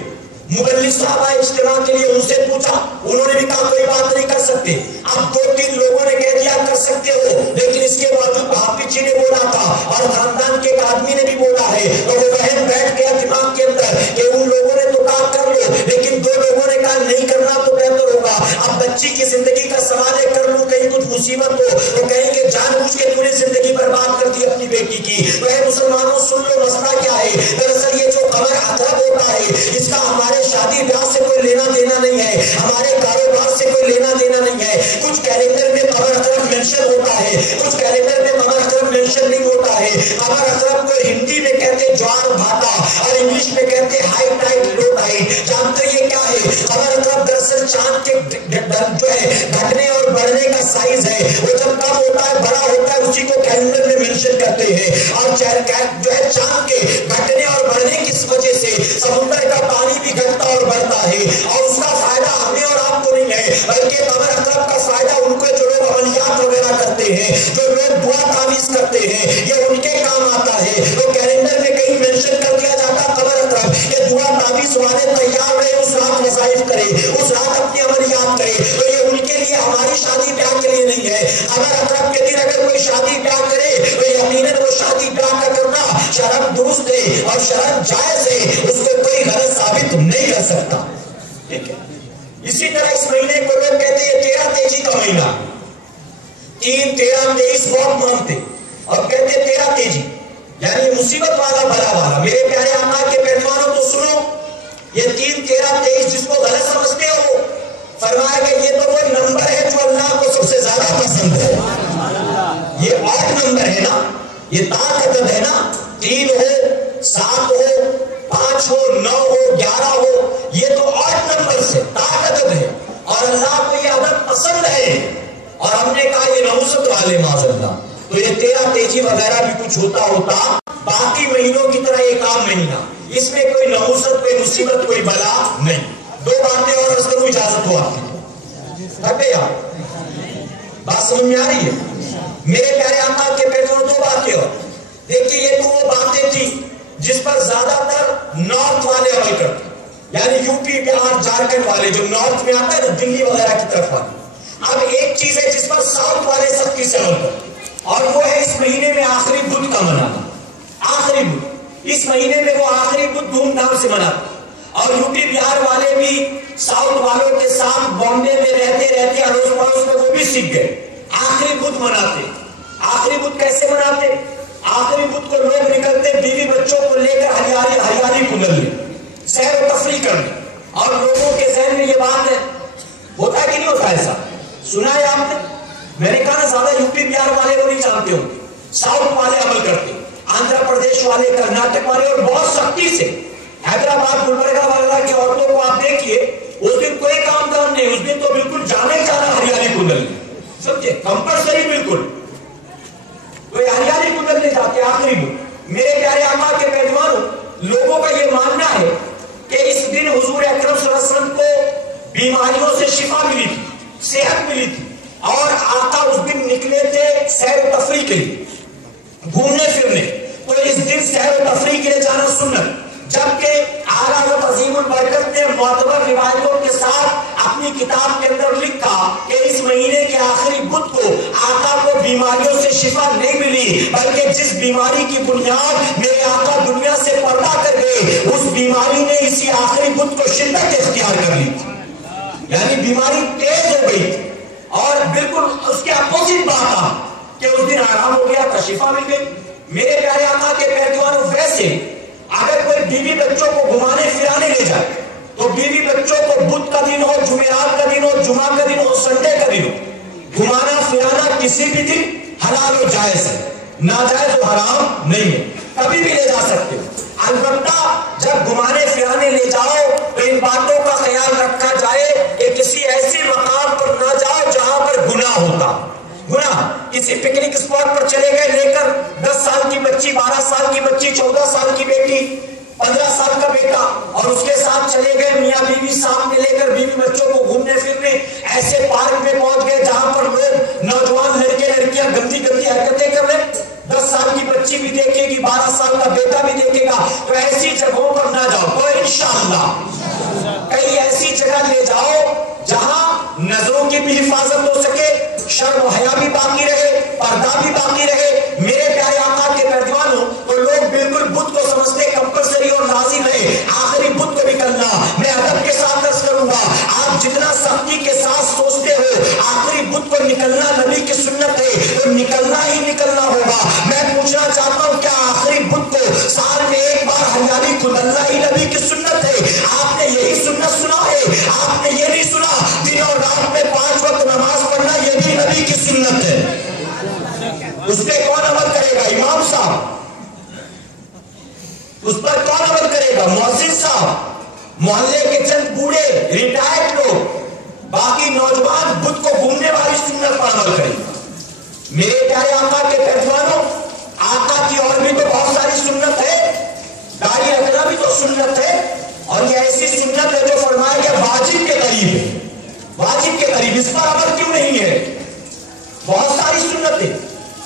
مبلغ صاحب آئے اجتماع کے لیے, ان سے پوچھا, انہوں نے بھی کہا کوئی بات نہیں کر سکتے. اب 2-3 لوگوں نے کہہ دیا کر سکتے ہو, لیکن اس کے باوجود حافظ جی نے بولا تھا اور خاندان کے ایک آدمی نے بھی بولا ہے, تو وہ وہم بیٹھ گیا دماغ کے اندر کہ ان لوگوں نے تو کہا کر لو, لیکن 2 لوگوں نے کہا نہیں کرنا تو بہتر ہوگا. اب بچی کی زندگی کا سوال ہے, کر لوں کہیں کچھ مصیبت ہو تو کہیں گے جان بوجھ کے تو نے زندگی برباد کر دی اپنی بیٹی کی. تو اے مسلمانوں سن لو مسئلہ کیا ہے. دراصل یہ جو قمر اقرب ہوتا ہے اس کا ہمارے شادی بیاہ سے کوئی لینا دینا نہیں ہے, ہمارے کاروبار سے کوئی لینا دینا نہیں ہے. کچھ کیلنڈر میں قمر اقرب مینشن ہوتا ہے, کچھ کیلنڈر میں قمر اقرب مینشن نہیں ہوتا ہے. قمر اقرب کو ہندی میں کہتے جوار بھاٹا اور انگلش میں کہتے ہائی ٹائٹ لو ٹائٹ. جانتے یہ کیا ہے؟ قمر اقرب دراصل چاند کے جو ہے گھٹنے اور بڑھنے کا سائز ہے. وہ جب کم ہوتا ہے بڑا ہوتا ہے اسی کو کیلنڈر میں مینشن کرتے ہیں. اور جو ہے چاند کے گھٹنے اور بڑھنے کی وجہ سے سمندر کا پانی بھی گھٹتا اور بڑھتا ہے, اور اس کا فائدہ ہمیں اور بلکہ قمر اقرب کا فائدہ ان کو جو لوگ عملیات وغیرہ کرتے ہیں، جو لوگ دعا تعویذ کرتے ہیں، یہ ان کے کام آتا ہے. تو کیلنڈر میں کہیں مینشن کر دیا جاتا قمر اقرب کہ دعا تعویذ والے تیار رہے، اس رات وظائف کرے، اس رات اپنی عملیات کرے. تو یہ ان کے لیے، ہماری شادی بیاہ کے لیے نہیں ہے. قمر اقرب کے دن اگر کوئی شادی بیاہ کرے تو یقیناً وہ شادی بیاہ کا کرنا شرعاً درست ہے اور شرعاً جائز ہے، اس کو کوئی غلط ثابت نہیں کر سکتا. ٹھیک ہے. اسی طرح اس مہینے کو لوگ کہتے ہیں 13 تیزی کا مہینہ، 3 13 23 بہت مانتے اور کہتے 13 تیزی یعنی مصیبت والا بلا والا. میرے پیارے آقا کے پیروانوں تو سنو، یہ 3 13 23 جس کو غلط سمجھتے ہو، فرمایا کہ یہ تو وہ نمبر ہے جو اللہ کو سب سے زیادہ پسند ہے. یہ 8 نمبر ہے نا، یہ طاقت ہے نا، 3 ہو 7 ہو 5 ہو 9 ہو 11 ہو، یہ تو 8 نمبر سے طاقت ہے اور اللہ کو یہ عدد پسند ہے. اور ہم نے کہا یہ نحوست والے معاذ اللہ. تو یہ 13 تیزی وغیرہ بھی کچھ ہوتا باقی مہینوں کی طرح ایک عام مہینہ، اس میں کوئی نحوست، کوئی مصیبت، کوئی بلا نہیں. 2 باتیں اور عرض کروں، اجازت ہو آپ کی. تھک گئے آپ؟ بات سمجھ میں آ رہی ہے؟ میرے پیارے آقا کے پیغمبر 2 باتیں اور. دیکھیے یہ تو وہ باتیں تھی جس پر زیادہ تر نارتھ والے عمل کرتے، یعنی یو پی بہار جھارکھنڈ والے، جو نارتھ میں آتا ہے نا دلی وغیرہ کی طرف والے. اب ایک چیز ہے جس پر ساؤتھ والے سختی سے عمل کرتے، اور وہ ہے اس مہینے میں آخری بدھ کا منانا. آخری بدھ، اس مہینے میں وہ آخری بدھ دھوم دھام سے مناتے. اور یو پی بہار والے بھی ساؤتھ والوں کے ساتھ بامبے میں رہتے رہتے اڑوس پڑوس میں وہ بھی سیکھ گئے. آخری بدھ مناتے. آخری بدھ کیسے مناتے؟ آخری بدھ کو لوگ نکلتے بیوی بچوں کو لے کر ہریالی کھلنے، سیر و تفریح کرنے. اور لوگوں کے ذہن میں یہ بات ہے، ہوتا ہے کہ نہیں ہوتا ایسا؟ سنا ہے آپ نے؟ میں نے کہا زیادہ یو پی بہار والے وہ نہیں جانتے ہوں، ساؤتھ والے عمل کرتے، آندھرا پردیش والے، کرناٹک والے، اور بہت سختی سے. حیدرآباد گلبرگہ وغیرہ کی عورتوں کو آپ دیکھیے، اس دن کوئی کام دام نہیں، اس دن تو بالکل جانے ہریالی کندل، سمجھے، کمپلسری بالکل کوئی ہریالی کندل نہیں جاتے. آخری بدھ میرے پیارے آقا کے پیروانوں، لوگوں کا یہ ماننا ہے کہ اس دن حضور اکرم صلی اللہ علیہ وسلم کو بیماریوں سے شفا ملی تھی، صحت ملی تھی، اور آقا اس دن نکلے تھے سیر و تفریح کے لیے، گھومنے پھرنے. تو اس دن سیر و تفریح کے لیے جانا سنت. جبکہ اعلیٰ حضرت عظیم البرکت نے معتبر روایتوں کے ساتھ اپنی کتاب کے اندر لکھا کہ اس مہینے کے آخری بدھ کو آقا کو بیماریوں سے شفا نہیں ملی، بلکہ جس بیماری کی بنیاد میرے آقا دنیا سے پردہ کر گئے، اس بیماری نے اسی آخری بدھ کو شدت اختیار کر لی تھی. یعنی بیماری تیز ہو گئی تھی، اور بالکل اس کے اپوزٹ بات آ کہ اس دن آرام ہو گیا تھا، شفا مل گئی. میرے پیارے آقا کے پیروانوں، ویسے اگر کوئی بیوی بچوں کو گھمانے پھرانے لے جائے تو بیوی بچوں کو بدھ کا دن ہو، جمعرات کا دن ہو، جمعہ کا دن ہو، سنڈے کا دن ہو، گھمانا پھرانا کسی بھی دن حلال و جائز ہے، ناجائز و حرام نہیں ہے، کبھی بھی لے جا سکتے. البتہ جب گھمانے پھرانے لے جاؤ تو ان باتوں کا خیال رکھا جائے کہ کسی ایسی مقام پر نہ جاؤ جہاں پر گناہ ہوتا. گناہ کسی پکنک اسپاٹ پر چلے گئے لے کر 10 سال کی بچی، 12 سال کی بچی، 14 سال کی بیٹی، 15 سال کا بیٹا، اور اس کے ساتھ چلے گئے میاں بیوی سامنے لے کر بیوی بچوں کو گھومنے پھرنے. ایسے پارک میں پہنچ گئے جہاں پر لوگ نوجوان لڑکے لڑکیاں گندی گندی حرکتیں کر رہے، 10 سال کی بچی بھی دیکھے گی، 12 سال کا بیٹا بھی دیکھے گا. تو ایسی جگہوں پر نہ جاؤ. تو انشاءاللہ کئی ایسی جگہ لے جاؤ جہاں نظروں کی بھی حفاظت ہو سکے، شرم و حیا بھی باقی رہے، پردہ بھی باقی رہے. میرے پیارے آقا کے پیروانوں، تو لوگ بالکل بدھ کو سمجھتے کمپلسری اور لازم ہے آخری بدھ کو نکلنا. میں ادب کے ساتھ عرض کروں گا، آپ جتنا سختی کے ساتھ سوچتے ہو آخری بدھ کو نکلنا نبی کی سنت ہے، تو نکلنا ہی نکلنا ہوگا. میں پوچھنا چاہتا ہوں، کیا آخری بدھ کو سال میں ایک بار ہریالی کھلنا ہی نبی کی سنت ہے؟ آپ نے یہی سنت سنا ہے؟ آپ نے یہ نہیں سنا دن اور رات میں 5 وقت نماز پڑھنا یہ بھی نبی کی سنت ہے؟ اس پہ کون عمل کرے گا؟ امام صاحب. اس پر کون عمل کرے گا؟ مؤذن صاحب، محلے کے چند بوڑھے ریٹائرڈ لوگ، باقی نوجوان بدھ کو گھومنے والی سنت پر عمل کریں. میرے پیارے آقا کے پیروانوں، آقا کی اور بھی تو بہت ساری سنت ہے، داڑھی رکھنا بھی تو سنت ہے، اور یہ ایسی سنت ہے جو فرمایا گیا واجب کے قریب ہے. واجب کے قریب، اس پر عمل کیوں نہیں ہے؟ بہت ساری سنتیں،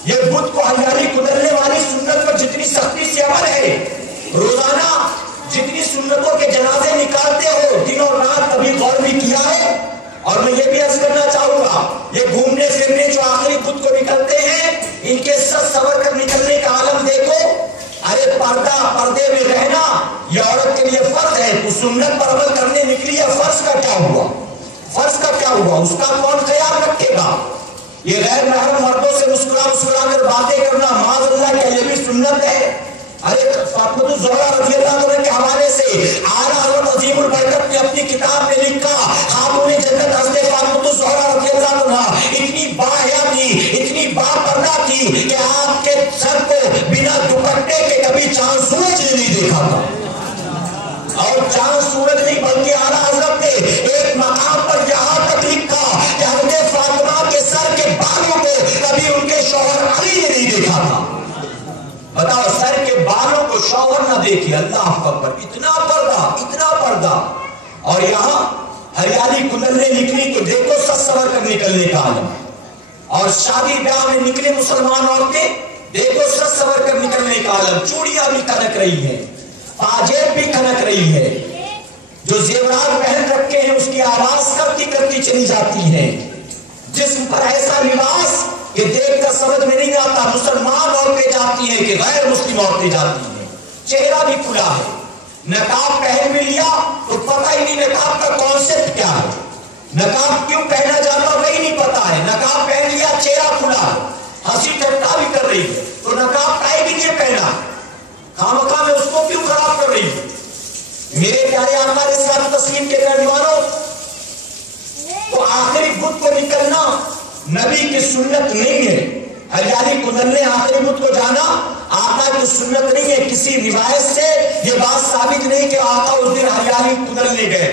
یہ بدھ کو ہریالی کدرنے والی سنت پر جتنی سختی سے عمل ہے، روزانہ جتنی سنتوں کے جنازے نکالتے ہو دن اور رات، کبھی غور بھی کیا ہے؟ اور میں یہ بھی عرض کرنا چاہوں گا، یہ گھومنے پھرنے جو آخری بدھ کو نکلتے ہیں، ان کے سر سور کر نکلنے کا عالم دیکھو۔ ارے پردے میں رہنا یہ عورت کے لیے فرض ہے، تو سنت پر عمل کرنے نکلی ہے، فرض کا کیا ہوا؟ فرض کا کیا ہوا؟ اس کا کون خیال رکھے گا؟ یہ غیر محرم مردوں سے مسکرا کر باتیں کرنا، معاذ اللہ، کیا یہ بھی سنت ہے؟ ارے فاطمہ الزہرا رضی اللہ عنہ کے حوالے سے اعلیٰ حضرت عظیم البرکت نے اپنی کتاب میں لکھا، خاتون جنت حضرت فاطمہ الزہرا رضی اللہ عنہ اتنی باحیا تھی، اتنی باپردہ تھی کہ آپ کے سر کو بنا دوپٹے کے کبھی چاند سورج نے نہیں دیکھا تھا۔ اور چاند سورج نہیں بلکہ اعلیٰ حضرت نے ایک مقام پر یہاں تک لکھا کہ حضرت فاطمہ کے سر کے بالوں کو کبھی ان کے شوہر علی نے نہیں دیکھا تھا۔ بتاؤ، سر کے بالوں کو شوہر نہ دیکھے، اللہ اکبر، اتنا پردہ۔ اور یہاں ہریالی کدرنے نکلی تو دیکھو سس سور کر نکلنے کا عالم، اور شادی بیاہ میں نکلے مسلمان عورتیں، دیکھو سس سور کر نکلنے کا عالم، چوڑیاں بھی کھنک رہی ہیں، پاجیب بھی کھنک رہی ہے، جو زیورات پہن رکھے ہیں اس کی آواز کرتی چلی جاتی ہے، جسم پر ایسا لباس کہ دیکھ کر سمجھ میں نہیں آتا مسلمان عورتیں جاتی ہیں کہ غیر مسلم عورتیں جاتی ہیں، چہرہ بھی کھلا ہے، نقاب پہن بھی لیا تو پتہ ہی نہیں نقاب کا کانسیپٹ کیا ہے، نقاب کیوں پہنا جاتا وہی نہیں پتا ہے، نقاب پہن لیا، چہرہ کھلا ہے، ہنسی ٹھٹا بھی کر رہی ہے، تو نقاب کائے کے لیے پہنا، خامخواہ میں اس کو کیوں خراب کر رہی ہے؟ میرے پیارے آقا رسالت تسلیم کے پیروانوں، تو آخری بدھ کو نکلنا نبی کی سنت نہیں ہے، ہریالی کدرنے آخری بدھ کو جانا آقا کی سنت نہیں ہے، کسی روایت سے یہ بات ثابت نہیں کہ آقا اس دن ہریالی کدرنے گئے۔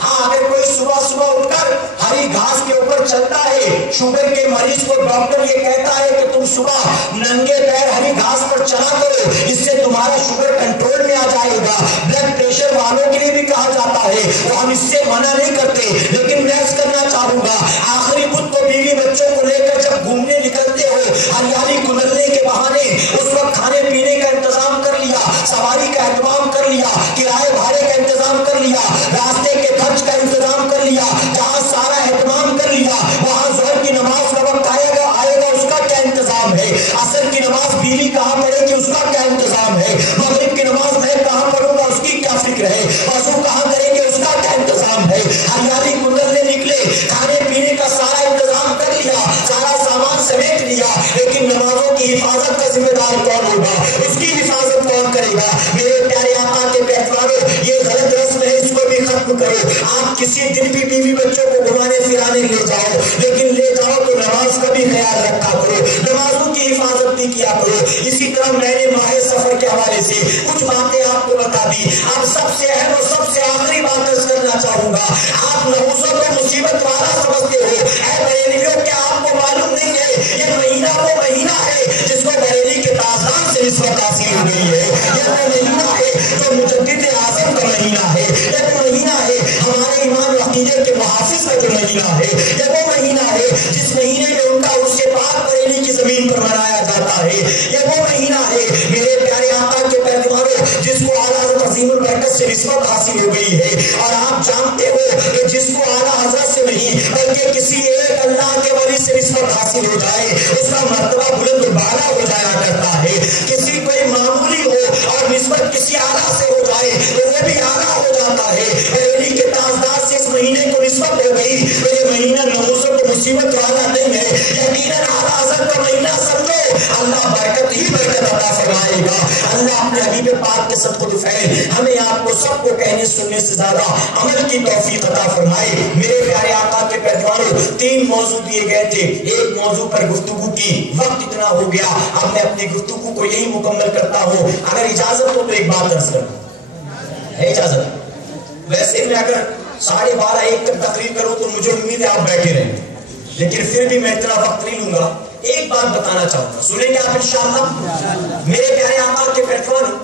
ہاں، اگر کوئی صبح اٹھ کر ہری گھاس کے اوپر چلتا ہے، شوگر کے مریض کو ڈاکٹر یہ کہتا ہے کہ تم صبح ننگے پیر ہری گھاس پر چلا کرو، اس سے تمہارا شوگر کنٹرول میں آ جائے گا، بلڈ پریشر والوں کے لیے بھی کہا جاتا ہے، تو ہم اس سے منع نہیں کرتے، لیکن میں عرض کرنا چاہوں گا، آخری بدھ کو بیوی بچوں کو لے کر جب گھومنے نکلتے ہو ہریالی کدرنے کے بہانے، اس وقت کھانے پینے کا انتظام کر لیا، سواری کا اہتمام کر لیا، کرائے بھاڑے کا انتظام کر لیا، راستے کے خرچ کا انتظام کر لیا، جہاں سارا اہتمام کر لیا، وہاں ظہر کی نماز کا وقت آئے گا اس کا کیا انتظام ہے، عصر کی نماز بیوی کہاں پڑھے گی اس کا کیا انتظام ہے، مغرب کی نماز میں کہاں پڑھوں گا اس کی کیا فکر ہے، وضو کہاں کریں گے اس کا کیا انتظام ہے، ہریالی کدرنے نکلے، کھانے پینے کا سارا انتظام کر لیا، سارا سامان سمیٹ لیا، لیکن نمازوں کی حفاظت کا ذمہ دار کون ہوگا، اس کی حفاظت کون کرے گا؟ میرے پیارے آقا کے پیروانوں، یہ غلط رسم ہے، اس کو بھی ختم کرو۔ آپ کسی دن بھی بیوی بچوں کو گھمانے پھرانے لے جاؤ، لیکن لے جاؤ تو نماز کا بھی خیال رکھا کرو، نمازوں کی حفاظت بھی کیا کرو۔ اسی طرح میں نے ماہ سفر کے حوالے سے کچھ باتیں آپ کو بتا دی۔ آپ سب سے اہم اور سب سے آخری بات عرض کرنا چاہوں گا، آپ نحوست و مصیبت والا سمجھتے ہو، اے بریلیوں، کیا آپ کو معلوم نہیں ہے یہ مہینہ وہ مہینہ ہے جس کو بریلی کے تاجدار سے نسبت حاصل ہو گئی ہے، یہ وہ مہینہ ہے جو مجدد اعظم کا مہینہ ہے، یہ وہ مہینہ ہے ہمارے ایمان و عقیدے کے محافظ کا جو مہینہ ہے، یہ وہ مہینہ ہے جس مہینے میں ان کا عرس پاک بریلی کی زمین پر منایا جاتا ہے، یہ وہ مہینہ ہے میرے پیارے آقا کے پیروانوں جس کو اعلیٰ حضرت عظیم البرکت سے نسبت حاصل ہو گئی ہے، اور آپ جانتے ہو کہ جس کو اعلیٰ حضرت سے نہیں بلکہ کسی ایک اللہ کے ولی سے نسبت حاصل ہو جائے اس کا مرتبہ بلند و بالا ہو جایا کرتا ہے، کسی کوئی معمولی ہو اور نسبت کسی اعلیٰ سے ہو جائے تو وہ بھی اعلیٰ ہو جاتا ہے۔ بریلی کے تاجدار سے اس مہینے کو نسبت ہو گئی تو یہ مہینہ نحوست و مصیبت والا نہیں ہے، یقیناً اعلیٰ حضرت کا مہینہ سمجھو، اللہ برکت ہی برکت عطا فرمائے گا۔ اللہ اپنے حبیب پاک کے صدقہ فعل ہمیں آپ کو سب کو کہنے سننے سے زیادہ عمل کی توفیق عطا فرمائے۔ میرے پیارے آقا کے پیروانوں، 3 موضوع دیے گئے تھے، ایک موضوع پر گفتگو کی، وقت اتنا ہو گیا، اب میں اپنی گفتگو کو یہی مکمل کرتا ہوں۔ اگر اجازت ہو تو ایک بات عرض کروں، ہے اجازت؟ ویسے میں اگر 12:30 1 تک تقریر کروں تو مجھے امید ہے آپ بیٹھے رہیں، لیکن پھر بھی میں اتنا وقت نہیں لوں گا، ایک بات بتانا چاہوں گا، سنیں گے آپ انشاءاللہ؟ میرے پیارے آقا کے پیروانوں،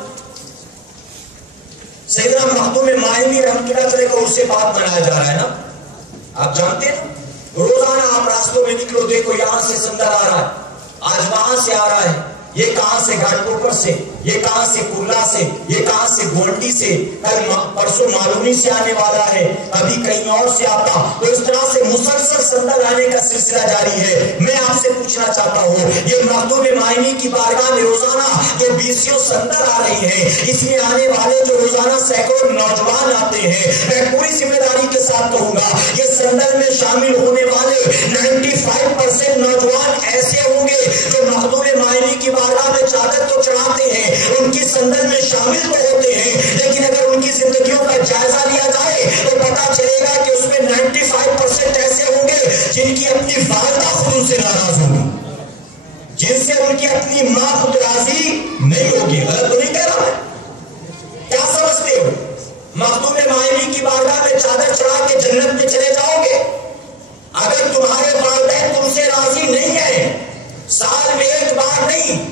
سیدنا مخدوم ماہمی رحمۃ اللہ علیہ کا عرس پاک منایا جا رہا ہے نا، آپ جانتے ہیں روزانہ آپ راستوں میں نکلو، دیکھو یہاں سے سندر آ رہا ہے، آج وہاں سے آ رہا ہے، یہ کہاں سے گھاٹ کوپر سے، یہ کہاں سے کرلا سے، یہ کہاں سے گونٹی سے، کل پرسوں معلومی سے آنے والا ہے، ابھی کہیں اور سے آتا، تو اس طرح سے مسلسل سندر آنے کا سلسلہ جاری ہے۔ میں آپ سے پوچھنا چاہتا ہوں، یہ مخدوم مائنی کی بارگاہ میں روزانہ جو بیسیوں سندر آ رہی ہے، اس میں آنے والے جو روزانہ سینکڑوں نوجوان آتے ہیں، میں پوری ذمہ داری کے ساتھ کہوں گا یہ سندر میں شامل ہونے والے 95% نوجوان ایسے ہوں گے جو مخدوم مائنی کی بارگاہ میں چادر تو چڑھاتے ہیں، ان کی سندر میں شامل تو ہوتے ہیں، لیکن اگر ان کی زندگیوں کا جائزہ لیا جائے تو پتا چلے گا کہ اس میں 95% ایسے ہوں گے جن کی اپنی والدہ خود ان سے ناراض ہوگی، جن سے ان کی اپنی ماں خود راضی نہیں ہوگی۔ غلط تو نہیں کہہ رہا میں؟ کیا سمجھتے ہو؟ مخدوم مائنی کی بارگاہ میں چادر چڑھا کے جنت میں چلے جاؤ گے؟ اگر تمہارے والدین تم سے راضی نہیں ہیں، سال میں ایک بار نہیں،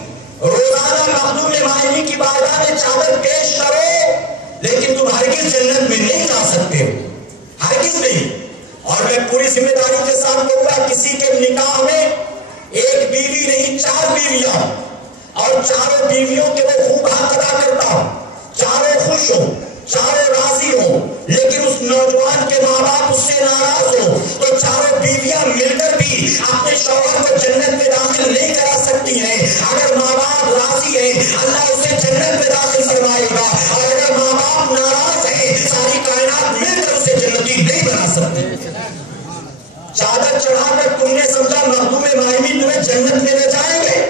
روزانہ مخدوم مائنی کی بارگاہ میں چادر پیش کرو، لیکن تم ہرگز جنت میں نہیں جا سکتے ہو، ہرگز نہیں۔ اور میں پوری ذمہ داری کے ساتھ کہوں گا کسی کے نکاح میں ایک بیوی نہیں 4 بیویاں، اور چاروں بیویوں کے وہ خوب حق ادا کرتا ہوں، چاروں خوش ہو، چاروں راضی ہو، لیکن اس نوجوان کے ماں باپ اس سے ناراض ہو، تو چاروں بیویاں مل کر بھی اپنے شوہر کو جنت میں داخل نہیں کرا سکتی ہیں۔ اگر ماں باپ راضی ہیں اللہ اسے جنت میں داخل فرمائے گا، اور اگر ماں باپ ناراض ہیں ساری کائنات مل کر اسے جنتی نہیں بنا سکتی۔ چادر چڑھا کر تم نے سمجھا مخدوم مائنی تمہیں جنت میں لے جائیں گے؟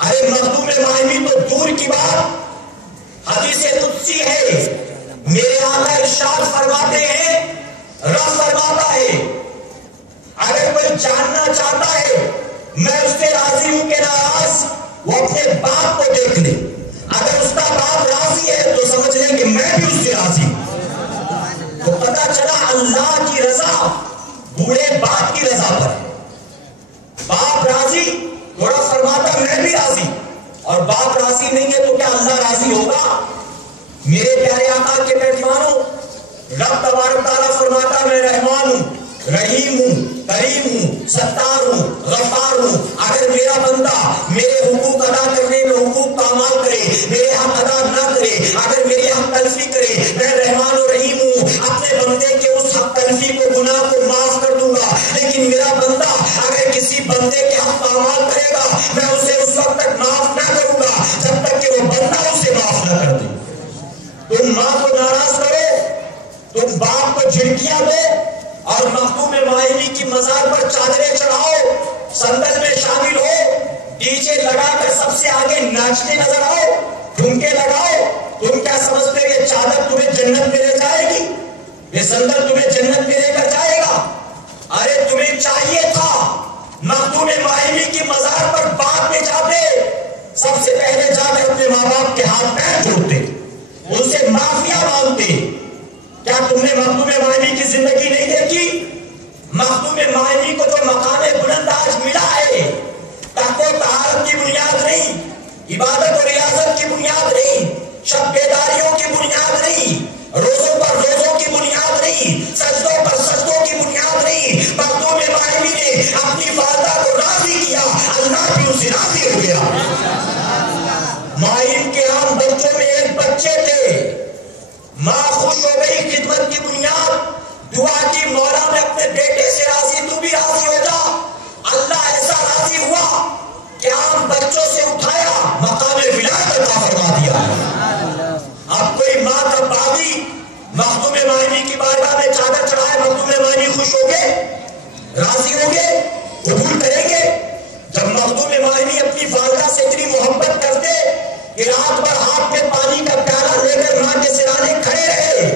ارے مخدوم مائنی تو دور کی بات، حدیث قدسی ہے، میرے آقا ارشاد فرماتے ہیں، رب فرماتا ہے اگر کوئی جاننا چاہتا ہے میں اس سے راضی ہوں کہ ناراض، وہ اپنے باپ کو دیکھ لے، اگر اس کا باپ راضی ہے تو سمجھ لیں کہ میں بھی اس سے راضی ہوں۔ تو پتا چلا اللہ کی رضا بوڑھے باپ کی رضا پر ہے، باپ راضی تھوڑا فرماتا میں بھی راضی، اور باپ راضی نہیں ہے تو کیا اللہ راضی ہوگا؟ میرے پیارے آقا کے مہمانوں، رب تبارک تعالیٰ فرماتا میں رحمان ہوں، رحیم ہوں، کریم ہوں، ستار ہوں، غفار ہوں۔ اگر میرا بندہ میرے حقوق ادا کرنے میں حقوق پامال کرے، میرے حق ادا نہ کرے، اگر میرے حق تلفی کرے، میں رحمان و رحیم ہوں، اپنے بندے کے اس حق تلفی کو گناہ کو معاف کر دوں گا، لیکن میرا بندہ اگر کسی بندے کے حق پامال کرے گا میں اسے اس وقت تک معاف نہ کروں گا جب تک کہ وہ بندہ اسے معاف نہ کر دے۔ تم ماں کو ناراض کرو، تم باپ کو جھڑکیاں دو، اور مخدوم مائنی کی مزار پر چادریں چڑھاؤ، سندل میں شامل ہو، ڈی جے لگا کر سب سے آگے ناچتے نظر آؤ، ٹھمکے لگاؤ، تم کیا سمجھتے ہو یہ چادر تمہیں جنت میں لے جائے گی؟ یہ سندل تمہیں جنت میں لے کر جائے گا؟ ارے تمہیں چاہیے تھا مخدوم مائنی کی مزار پر بعد میں جاتے، سب سے پہلے جا کر اپنے ماں باپ کے ہاتھ پیر جوڑتے، ان سے معافیا مانگتے۔ کیا تم نے مخدوم مائنی کی زندگی نہیں دیکھی؟ مخدوم مائنی کو جو مقام بلند آج ملا ہے، تقویٰ و طہارت کی بنیاد نہیں، عبادت و ریاضت کی بنیاد نہیں، شب بیداریوں کی بنیاد نہیں، روزوں پر روزوں کی بنیاد نہیں، سجدوں پر سجدوں کی بنیاد نہیں، مخدوم مائنی نے اپنی والدہ کو راضی کیا، اللہ بھی اسے راضی ہو گیا۔ مائن کے عام بچوں میں ایک بچے تھے، ماں خوش ہو گئی، خدمت کی بنیاد دعا کی، مولا میں اپنے بیٹے سے راضی، تو بھی راضی ہو جا۔ اللہ ایسا راضی ہوا کہ عام بچوں سے اٹھایا، مقام ولایت عطا فرما دیا۔ اب کوئی ماں کا باغی مخدوم مائنی کی بارگاہ میں چادر چڑھائے، مخدوم مائنی خوش ہو گئے، راضی ہو گئے، قبول کریں گے؟ جب مخدوم مائنی اپنی والدہ سے اتنی محبت کرتے کہ رات بھر ہاتھ میں پانی کا پیالہ لے کر ماں کے سرانے کھڑے رہے،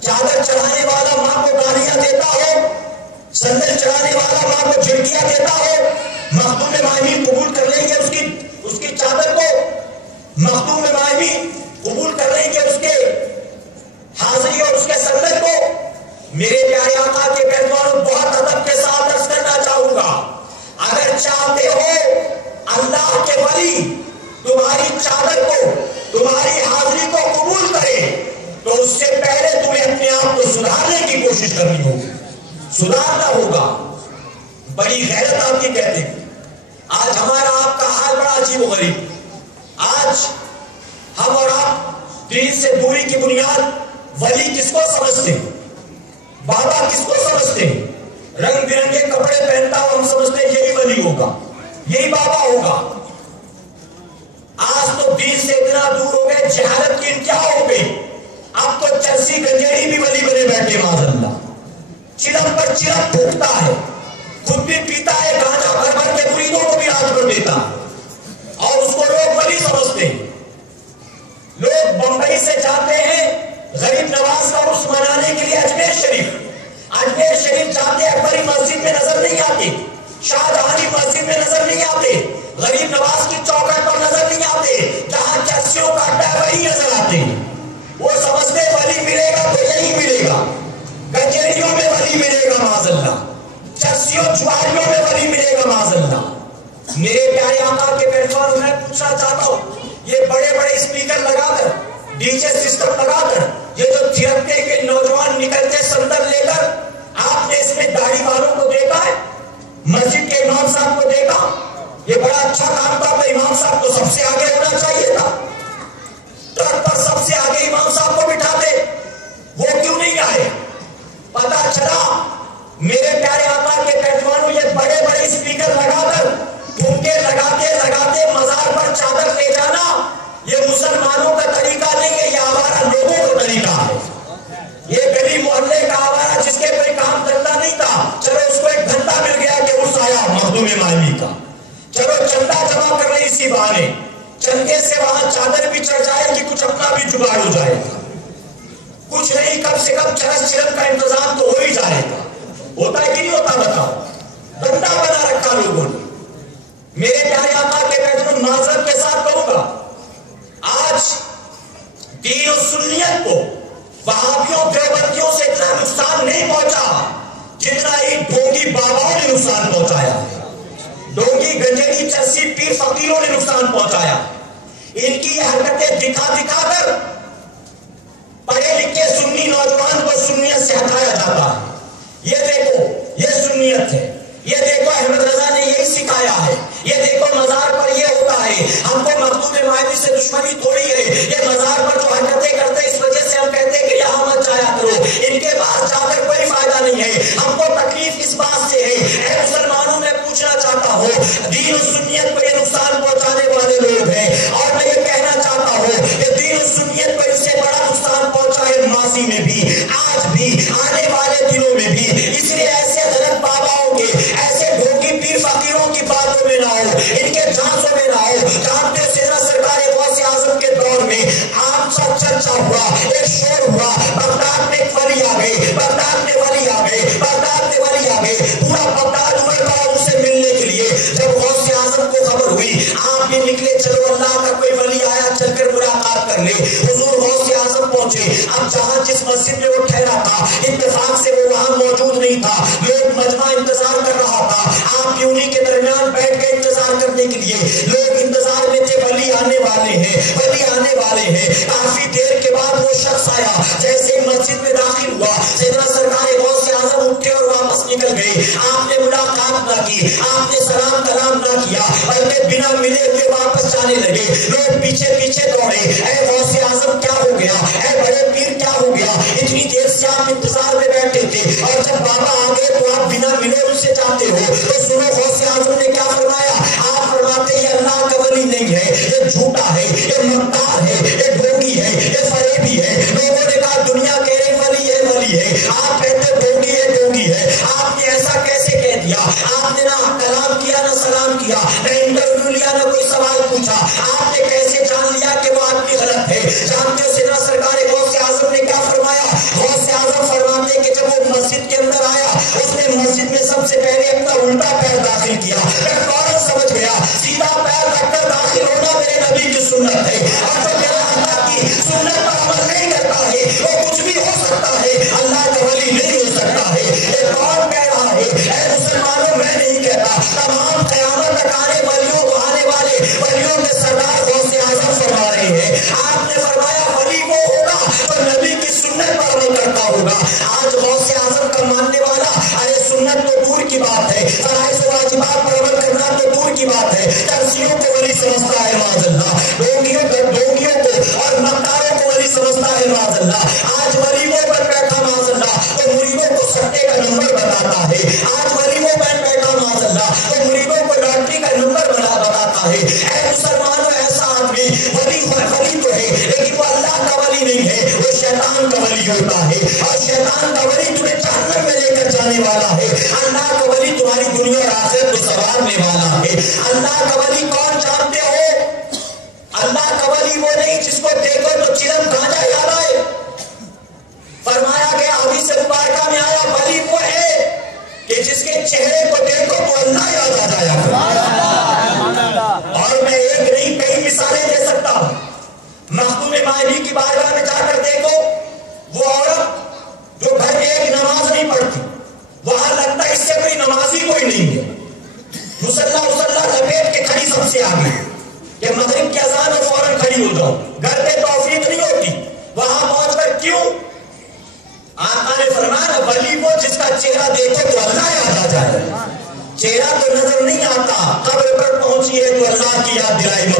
چادر چڑھانے والا ماں کو گالیاں دیتا ہو، سندل چڑھانے والا ماں کو جھڑکیاں دیتا ہو، مخدوم مائنی قبول کر لیں گے اس کی چادر کو، مخدوم مائنی قبول کر لیں گے اس کے حاضری اور اس کے سندل کو۔ میرے پیارے آقا کے پیغمبروں بہت ادب کے ساتھ عرض کرنا چاہوں گا، اگر چاہتے ہو اللہ کے ولی تمہاری چادر کو، تمہاری حاضری کو قبول کرے تو اس سے پہلے تمہیں اپنے آپ کو سدھارنے کی کوشش کرنی ہوگی۔ بڑی غیرت آپ کی کہتے ہیں. آج ہمارا آپ کا حال بڑا عجیب و غریب. آج ہم اور آپ دین سے دوری کی بنیاد ولی کس کو سمجھتے ہیں, بابا کس کو سمجھتے ہیں؟ رنگ برنگے کپڑے پہنتا ہو ہم سمجھتے ہیں یہی ولی ہوگا, یہی بابا ہوگا. آج تو دین سے اتنا دور ہو گئے, جہالت کی انتہا ہو گئی. اب تو چرسی گنجیڑی بھی ولی بنے بیٹھے معاذ اللہ. چلم پر چلم پھونکتا ہے, خود بھی پیتا ہے گانجا بھر بھر کے, مریدوں کو بھی ہاتھ پر دیتا اور اس کو لوگ ولی سمجھتے ہیں. لوگ بمبئی سے جاتے ہیں غریب نواز کا عرس منانے کے لیے اجمیر شریف. اجمیر شریف جاتے اکبری مسجد میں نظر نہیں آتے, شاہجہانی مسجد میں نظر نہیں آتے, غریب نواز کی چوکھٹ پر نظر نہیں آتے, جہاں چرسیوں کا اڈا وہی نظر آتے ہیں. وہ سمجھتے ولی ملے گا تو یہی ملے گا, گنجیڑیوں میں ولی ملے گا معاذ اللہ, چرسیوں جواریوں میں ولی ملے گا معاذ اللہ. میرے پیارے آقا کے پیروکاروں میں پوچھنا چاہتا ہوں, یہ بڑے بڑے اسپیکر لگا کر, ڈی جے سسٹم لگا کر, یہ جو تھیرکتے کے نوجوان نکلتے سندر لے کر, آپ نے اس میں داڑھی والوں کو دیکھا ہے, مسجد کے امام صاحب کو دیکھا؟ یہ بڑا اچھا کام تھا, تو امام صاحب کو سب سے آگے ہونا چاہیے تھا. ٹرک پر سب سے آگے امام صاحب کو بٹھاتے, وہ کیوں نہیں آئے؟ پتا چلا میرے پیارے آقا کے پیروکاروں یہ بڑے بڑے اسپیکر لگا کر ٹھمکے لگاتے لگاتے مزار پر چادر لے جانا, یہ مسلمانوں کا طریقہ نہیں ہے, یہ آوارہ لوگوں کا طریقہ ہے. یہ گلی محلے کا آوارہ جس کے کوئی کام دھندا نہیں تھا, چلو اس کو ایک دھندا مل گیا کہ اس آیا مخدوم مالوی کا, چلو چندہ جمع کر رہی اسی بہانے, چندے سے وہاں چادر بھی چڑھ جائے کہ کچھ اپنا بھی جگاڑ ہو جائے گا. کچھ نہیں, کم سے کم چرس چرن کا انتظام تو ہو ہی جائے گا. ہوتا ہے کہ نہیں ہوتا بتاؤ؟ دھندا بنا رکھا لوگوں نے. میرے پیارے آقا کے پیغمبر معذرت کے ساتھ کہوں گا, آج دین و سنیت کو وہابیوں دیوبندیوں سے اتنا نقصان نہیں پہنچا جتنا ہی ڈھونگی باباؤں نے نقصان پہنچایا, ڈھونگی گنجیڑی چرسی پیر فقیروں نے نقصان پہنچایا. ان کی یہ حرکتیں دکھا دکھا کر پڑھے لکھے سنی نوجوان کو سنیت سے ہٹایا جاتا ہے. یہ دیکھو یہ سنیت ہے, یہ دیکھو احمد رضا نے یہی سکھایا ہے, یہ دیکھو مزار پر یہ ہوتا ہے. ہم کو مخدوم مالوی سے دشمنی تھوڑی ہے, یہ مزار پر جو حرکتیں کرتے اس وجہ سے ہم کہتے ہیں کہ یہاں مت جایا کرو, ان کے پاس جا کر کوئی فائدہ نہیں ہے. ہم کو تکلیف اس بات سے ہے. اے مسلمانوں, میں پوچھنا چاہتا ہوں, دین و سنیت کو یہ نقصان پہنچانے والے لوگ ہیں, اور میں یہ کہنا چاہتا ہوں کہ دین و سنیت کو اس سے بڑا نقصان پہنچا ہے ماضی میں بھی, آج بھی, آنے والے دنوں میں بھی. اس لیے ایسے غلط باباؤں کے, ایسے ڈھونگی پیر فقیروں کی باتوں میں نہ ہو, ان کے جھانسوں میں نہ ہو. جانتے ہو سیدنا سرکار غوث اعظم کے دور میں عام سا چرچا ہوا, ایک شور ہوا, بغداد میں ایک ولی آ گئے, بغداد میں ولی آ گئے, بغداد میں ولی آ گئے. پورا بغداد عمر پڑا ان سے ملنے کے لیے. جب غوث اعظم کو خبر ہوئی, آپ بھی نکلے, چلو اللہ کا کوئی ولی آیا, چل کر ملاقات کر لے. حضور غوث اعظم پہنچے. اب جہاں جس مسجد میں وہ ٹھہرا تھا, اتفاق سے وہ وہاں موجود نہیں تھا, لوگ مجمع انتظار کر رہا تھا. آپ بھی انہی کے درمیان بیٹھ کے انتظار کرنے کے لیے. لوگ انتظار میں تھے, ولی آنے والے ہیں, ولی آنے والے ہیں. کافی دیر کے بعد وہ شخص آیا. جیسے ہی مسجد میں داخل ہوا, سیدنا سرکار غوث اعظم اٹھے اور واپس نکل گئے. آپ نے ملاقات نہ کی, آپ نے سلام کلام نہ کیا, بلکہ بنا ملے ہوئے واپس جانے لگے. لوگ پیچھے پیچھے دوڑے, اے غوث اعظم کیا ہو گیا, اے بڑے پیر کیا ہو گیا, اتنی دیر سے آپ انتظار میں بیٹھے تھے, اور جب بابا آ گئے تو آپ بنا ملے ان سے جاتے ہو. تو سنو غوث اعظم نے کیا فرمایا. آپ فرماتے یہ اللہ کا ولی نہیں ہے, یہ جھوٹا ہے, یہ مکار ہے, یہ ڈھونگی ہے, یہ فریبی ہے. لوگوں نے کہا دنیا کہہ رہی ولی ہے, ولی ہے, آپ کہتے ڈھونگی ہے, ڈھونگی ہے. آپ نے ایسا کیسے کہہ دیا؟ آپ نے نہ کلام کیا, نہ سلام کیا, نہ انٹرویو لیا, نہ کوئی سوال پوچھا. آپ نے کیسے جان لیا کہ وہ آدمی غلط ہے؟ جانتے ہو سیدنا سرکار غوث اعظم نے کیا فرمایا؟ غوث اعظم فرماتے کہ جب وہ مسجد کے اندر آیا, اس نے مسجد میں سب سے پہلے اپنا الٹا پیر داخل کیا. میں فوراً سمجھ گیا سیدھا پیر رکھ کر داخل ہونا میرے نبی کی سنت ہے, اور جو میرا اللہ کی سنت پر عمل نہیں کرتا ہے وہ کچھ بھی ہو سکتا ہے, اللہ کا ولی نہیں ہو سکتا ہے. یہ کون کہہ رہا ہے؟ اے مسلمانوں, میں نہیں کہتا, تمام قیامت تک آنے ولیوں کو, آنے والے ولیوں کے سردار غوث اعظم فرما رہے ہیں. آپ نے فرمایا ولی وہ ہوگا تو نبی کی سنت پر عمل کرتا ہوگا. آج غوث اعظم کا ماننے والا, ارے سنت تو دور کی بات ہے, ذرا اس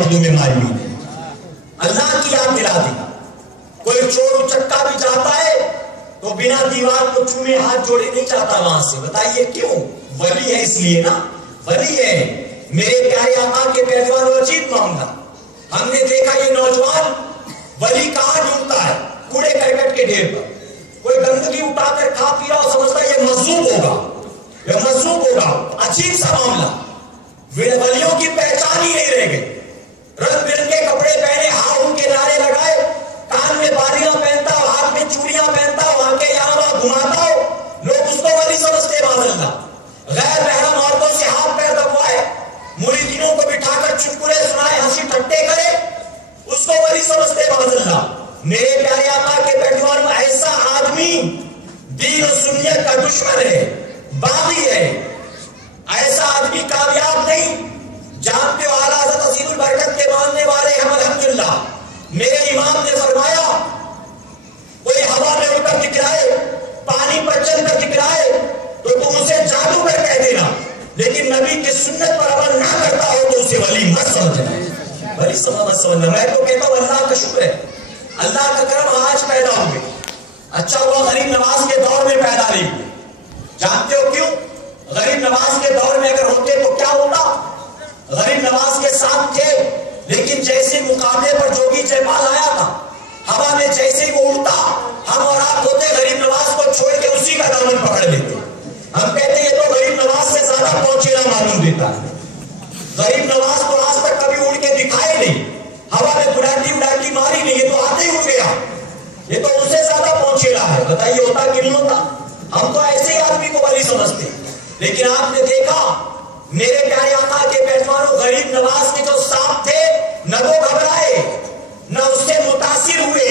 مخدوم مایوی نے اللہ کی یاد دلا دی. کوئی چور چکا بھی جاتا ہے تو بنا دیوار کو چھوئے ہاتھ جوڑے نہیں جاتا وہاں سے. بتائیے کیوں؟ ولی ہے اس لیے نا, ولی ہے. میرے پیارے آقا کے پہلوان عجیب معاملہ, ہم نے دیکھا یہ نوجوان ولی کہاں ڈھونڈتا ہے؟ کوڑے کرکٹ کے ڈھیر پر. کوئی گندگی اٹھا کر کھا پی رہا سمجھتا ہے یہ مذوب ہوگا, یہ مذوب ہوگا. عجیب سا معاملہ. ولیوں کی پہچان ہی نہیں رہ گئی. رنگ برنگے کپڑے پہنے, ہاں ان کے نعرے لگائے, کان میں بالیاں پہنتا ہو, ہاتھ میں چوڑیاں پہنتا ہو, وہاں کے یہاں وہاں گھماتا ہو, لوگ اس کو ولی سمجھتے. معاذ اللہ. غیر محرم عورتوں سے ہاتھ پیر دبوائے, مریدینوں کو بٹھا کر چٹکلے سنائے, ہنسی ٹھٹے کرے, اس کو ولی سمجھتے. معاذ اللہ. میرے پیارے آقا کے پیروان ایسا آدمی دین و سنت کا دشمن ہے, باغی ہے. ایسا آدمی کامیاب نہیں. جانتے ہو اعلیٰ حضرت عظیم البرکت کے ماننے والے ہم الحمدللہ. میرے امام نے فرمایا کوئی ہوا میں اڑ کر دکھلائے, پانی پر چل کر دکھلائے تو تم اسے جادوگر کہہ دینا, لیکن نبی کی سنت پر عمل نہ کرتا ہو تو اسے ولی مت سمجھنا. ولی مت سمجھنا. میں تو کہتا ہوں اللہ کا شکر ہے, اللہ کا کرم آج پیدا ہوئے. اچھا ہوا غریب نواز کے دور میں پیدا نہیں ہوئے. جانتے ہو کیوں؟ غریب نواز کے دور میں اگر ہوتے تو کیا ہوتا؟ غریب نواز کے ساتھ تھے, لیکن جیسے مقابلے پر جوگی جیپال آیا تھا, ہوا میں جیسے ہی وہ اڑتا, ہم اور آپ ہوتے غریب نواز کو چھوڑ کے اسی کا دامن پکڑ لیتے. ہم کہتے یہ تو غریب نواز سے زیادہ پہنچیلا معلوم دیتا ہے. غریب نواز تو آج تک کبھی اڑ کے دکھائے نہیں, ہوا میں اڑاٹی ماری نہیں, یہ تو آتے ہی اڑ گیا, یہ تو ان سے زیادہ پہنچیلا ہے. بتائیے ہوتا کہ نہیں ہوتا؟ ہم تو ایسے ہی آدمی کو ولی سمجھتے. لیکن آپ نے دیکھا میرے پیارے آقا کے پہلوانوں, غریب نواز کے جو صاحب تھے نہ وہ گھبرائے نہ اس سے متاثر ہوئے,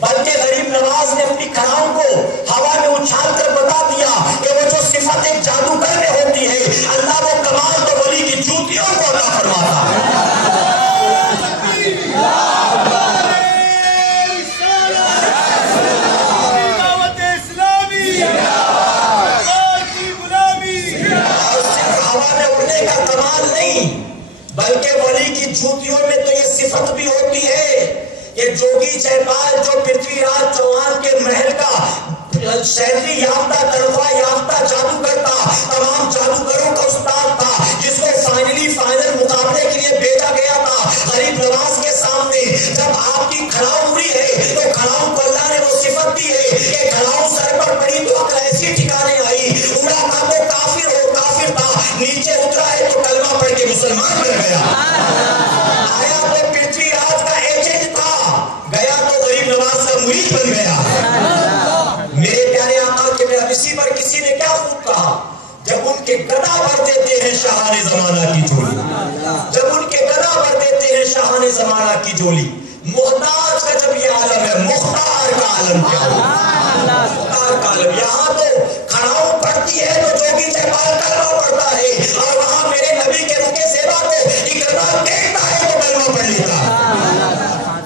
بلکہ غریب نواز نے اپنی کھڑاؤں کو ہوا میں اچھال کر بتا دیا کہ وہ جو صفت ایک جادوگر میں ہوتی ہے, اللہ وہ کمال تو ولی کی جوتیوں کو عطا فرماتا ہے. کمال نہیں بلکہ ولی کی جوتیوں میں تو یہ صفت بھی ہوتی ہے کہ جوگی جیپال جو پرتھوی راج چوہان کے محل کا سیلری یافتہ, تنخواہ یافتہ جادوگر تھا, تمام جادوگروں کا استاد تھا, جس کو فائنل مقابلے کے لیے بھیجا گیا تھا غریب نواز کے سامنے. جب آپ کی کھڑاؤں ہوئی ہے تو کھڑاؤں کو اللہ نے وہ صفت دی ہے کہ کھڑاؤں سر پر پڑی تو عقل ایسی ٹھکانے آئی, اڑا تھا تو کافر تھا, نیچے اترا ہے تو کلمہ پڑھ کے مسلمان بن گیا. آیا تو پرتھوی راج کا ایجنٹ تھا, گیا تو غریب نواز کا مرید بن گیا. میرے پیارے آقا کے میں اسی پر کسی نے کیا خوب کہا, جب ان کے گدا بھر دیتے ہیں شاہان زمانہ کی جولی, جب ان کے گدا بھر دیتے ہیں شاہان زمانہ کی جولی, محتاج کا جب یہ عالم ہے, مختار کا عالم کیا ہوگا؟ مختار کا عالم. یہاں تو کھڑاؤں پڑتی ہے تو جوگی جیپال کلمہ پڑھتا ہے, اور وہاں میرے نبی کے رکے زیبا کو اقرار دیکھتا ہے تو کلمہ پڑھ لیتا.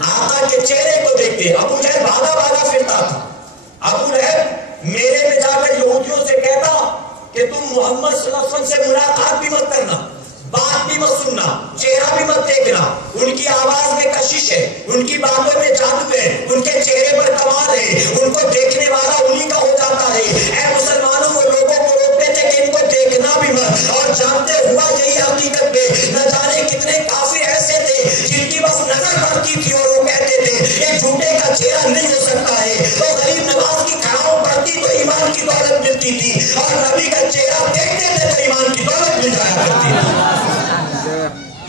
آقا کے چہرے کو دیکھتے. ابو جہل بھاگا پھرتا تھا. ابو لہب میرے میں جا کر یہودیوں سے کہتا کہ تم محمد صلی اللہ علیہ وسلم سے ملاقات بھی مت کرنا, بات بھی مت سننا, چہرہ بھی مت دیکھنا. ان کی آواز میں کشش ہے, ان کی باتوں میں جادو ہے, ان کے چہرے پر کمال ہے, ان کو دیکھنے والا انہی کا ہو جاتا ہے. اے مسلمانوں, وہ لوگوں کو روکتے تھے کہ ان کو دیکھنا بھی مت, اور جانتے ہوا یہی حقیقت میں نہ جانے کتنے کافر ایسے تھے جن کی بس نظر پڑتی تھی اور وہ کہتے تھے یہ جھوٹے کا چہرہ نہیں ہو سکتا ہے. تو غریب نواز کی کھڑاؤں پڑتی تو ایمان کی دولت ملتی تھی, اور نبی کا چہرہ دیکھتے تھے تو ایمان کی دولت مل جایا کرتی تھی.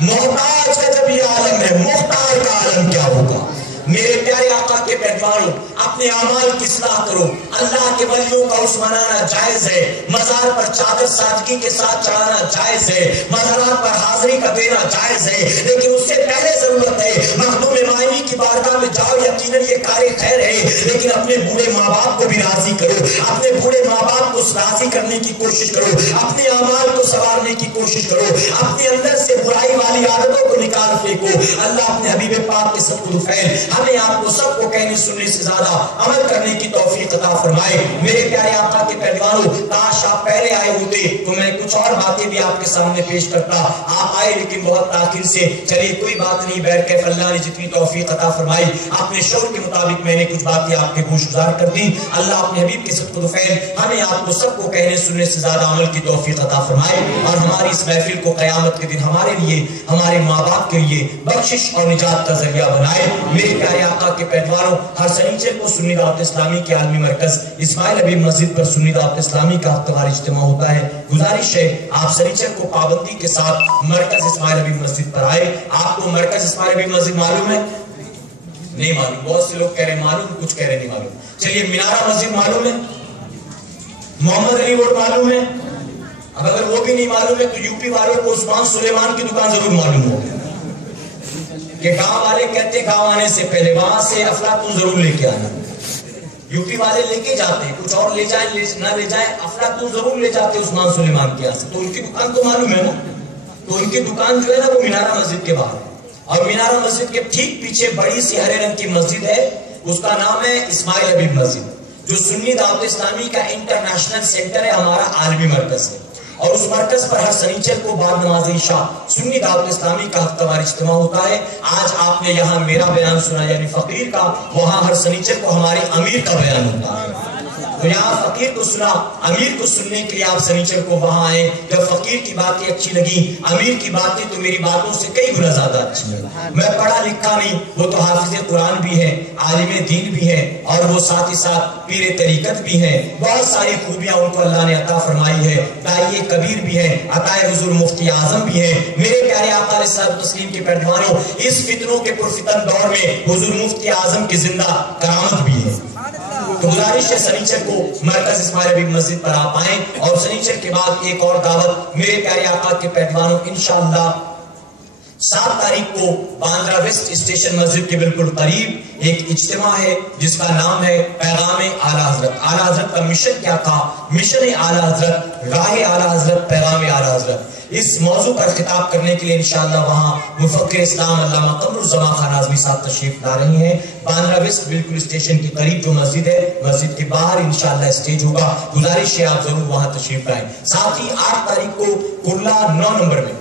محتاج کا جب یہ عالم ہے, مختار کا عالم کیا ہوگا؟ میرے پیارے آقا کے پیروانوں, اپنے اعمال کی اصلاح کرو. اللہ کے ولیوں کا عرس منانا جائز ہے, مزار پر چادر سادگی کے ساتھ چڑھانا جائز ہے, مزارات پر حاضری کا دینا جائز ہے, لیکن اس سے پہلے ضرورت ہے مخدوم مایوی کی بارگاہ میں جاؤ. یقیناً یہ کار خیر ہے, لیکن اپنے بوڑھے ماں باپ کو بھی راضی کرو, اپنے بوڑھے ماں باپ کو راضی کرنے کی کوشش کرو, اپنے اعمال کو سنوارنے کی کوشش کرو, اپنے اندر سے برائی والی عادتوں کو نکال پھینکو. اللہ اپنے حبیب پاک کے صدقے ہمیں آپ کو سب کو کہنے سننے سے زیادہ زیادہ عمل کرنے کی توفیق عطا فرمائے۔ میرے پیارے آقا کے پہلوانوں، کاش آپ پہلے آئے ہوتے تو میں کچھ اور باتیں بھی آپ کے سامنے پیش کرتا، آپ آئے لیکن بہت تاخیر سے۔ چلیے کوئی بات نہیں، بیٹھ کے اللہ نے جتنی توفیق عطا فرمائی اپنے شعور کے مطابق میں نے کچھ باتیں آپ کے گوش گزار کر دی۔ اللہ اپنے حبیب کے صدق و فیض ہمیں آپ کو سب کو کہنے سننے سے زیادہ عمل کی توفیق عطا فرمائے، اور ہماری اس محفل کو قیامت کے دن ہمارے لیے، ہمارے ماں باپ کے لیے بخشش اور نجات کا ذریعہ بنائے۔ میرے پیارے آقا کے پہلوانوں، ہر سنیچر کو سنی دعوت اسلامی کے عالمی مرکز اسماعیل حبیب مسجد پر سنی دعوت اسلامی کا ہفتہ اجتماع ہوتا ہے۔ گزارش ہے آپ سنیچر کو پابندی کے ساتھ مرکز اسماعیل حبیب مسجد پر آئے۔ آپ کو مرکز اسماعیل حبیب مسجد معلوم ہے؟ نہیں معلوم، بہت سے لوگ کہہ رہے معلوم، کچھ کہہ رہے نہیں معلوم۔ چلیے منارہ مسجد معلوم ہے؟ محمد علی روڈ معلوم ہے؟ اب اگر وہ بھی نہیں معلوم ہے تو یو پی والوں کو عثمان سلیمان کی دکان ضرور معلوم ہوگی، کہ گاؤں والے کہتے گاؤں آنے سے پہلے وہاں سے افلاطون ضرور لے کے آنا۔ یو پی والے لے کے جاتے ہیں، کچھ اور لے جائیں نہ لے جائیں، افلاطون ضرور لے جاتے عثمان سلیمان کے یہاں سے، تو ان کی دکان تو معلوم ہے نا۔ تو ان کی دکان جو ہے نا وہ منارہ مسجد کے باہر ہے، اور منارہ مسجد کے ٹھیک پیچھے بڑی سی ہرے رنگ کی مسجد ہے، اس کا نام ہے اسماعیل حبیب مسجد، جو سنی دعوت اسلامی کا انٹرنیشنل سینٹر ہے، ہمارا عالمی مرکز ہے۔ اور اس مرکز پر ہر سنیچر کو بعد نماز عشاء سنی دعوت اسلامی کا ہفتہ وار اجتماع ہوتا ہے۔ آج آپ نے یہاں میرا بیان سنا یعنی فقیر کا، وہاں ہر سنیچر کو ہمارے امیر کا بیان ہوتا ہے۔ تو یہاں فقیر کو سنا، امیر کو سننے کے لیے آپ سنیچر کو وہاں آئے۔ جب فقیر کی باتیں اچھی لگی، امیر کی باتیں تو میری باتوں سے کئی گنا زیادہ اچھی ہیں۔ میں پڑھا لکھا نہیں، وہ تو حافظ قرآن بھی ہے، عالم دین بھی ہے، اور وہ ساتھ ہی ساتھ پیر طریقت بھی ہے۔ بہت ساری خوبیاں ان کو اللہ نے عطا فرمائی ہے، داعیہ کبیر بھی ہے، عطائے حضور مفتی اعظم بھی ہے۔ میرے پیارے آقا علیہ الصلوۃ والتسلیم کے پہلوانوں، اس فتنوں کے پرفتن دور میں حضور مفتی اعظم کی زندہ کرامت بھی ہے۔ تو گزارش ہے سنیچر کو مرکز اسماعیل حبیب مسجد پر آپ آئیں، اور سنیچر کے بعد ایک اور دعوت میرے پیارے آقا کے پہلوانوں، انشاءاللہ 7 تاریخ کو باندرا ویسٹ اسٹیشن مسجد کے بالکل قریب ایک اجتماع ہے جس کا نام ہے پیغام اعلیٰ حضرت۔ اعلیٰ حضرت کا مشن کیا تھا؟ مشن اعلیٰ حضرت، راہ اعلیٰ حضرت، پیغام اعلیٰ حضرت۔ اس موضوع پر خطاب کرنے کے لیے انشاءاللہ وہاں مفکر اسلام علامہ قمر الزمان خان اعظمی صاحب تشریف لا رہی ہیں۔ باندرا ویسٹ بالکل اسٹیشن کے قریب جو مسجد ہے، مسجد کے باہر انشاءاللہ اسٹیج ہوگا، گزارش ہے آپ ضرور وہاں تشریف لائیں۔ ساتھ ہی 8 تاریخ کو کرلا 9 نمبر میں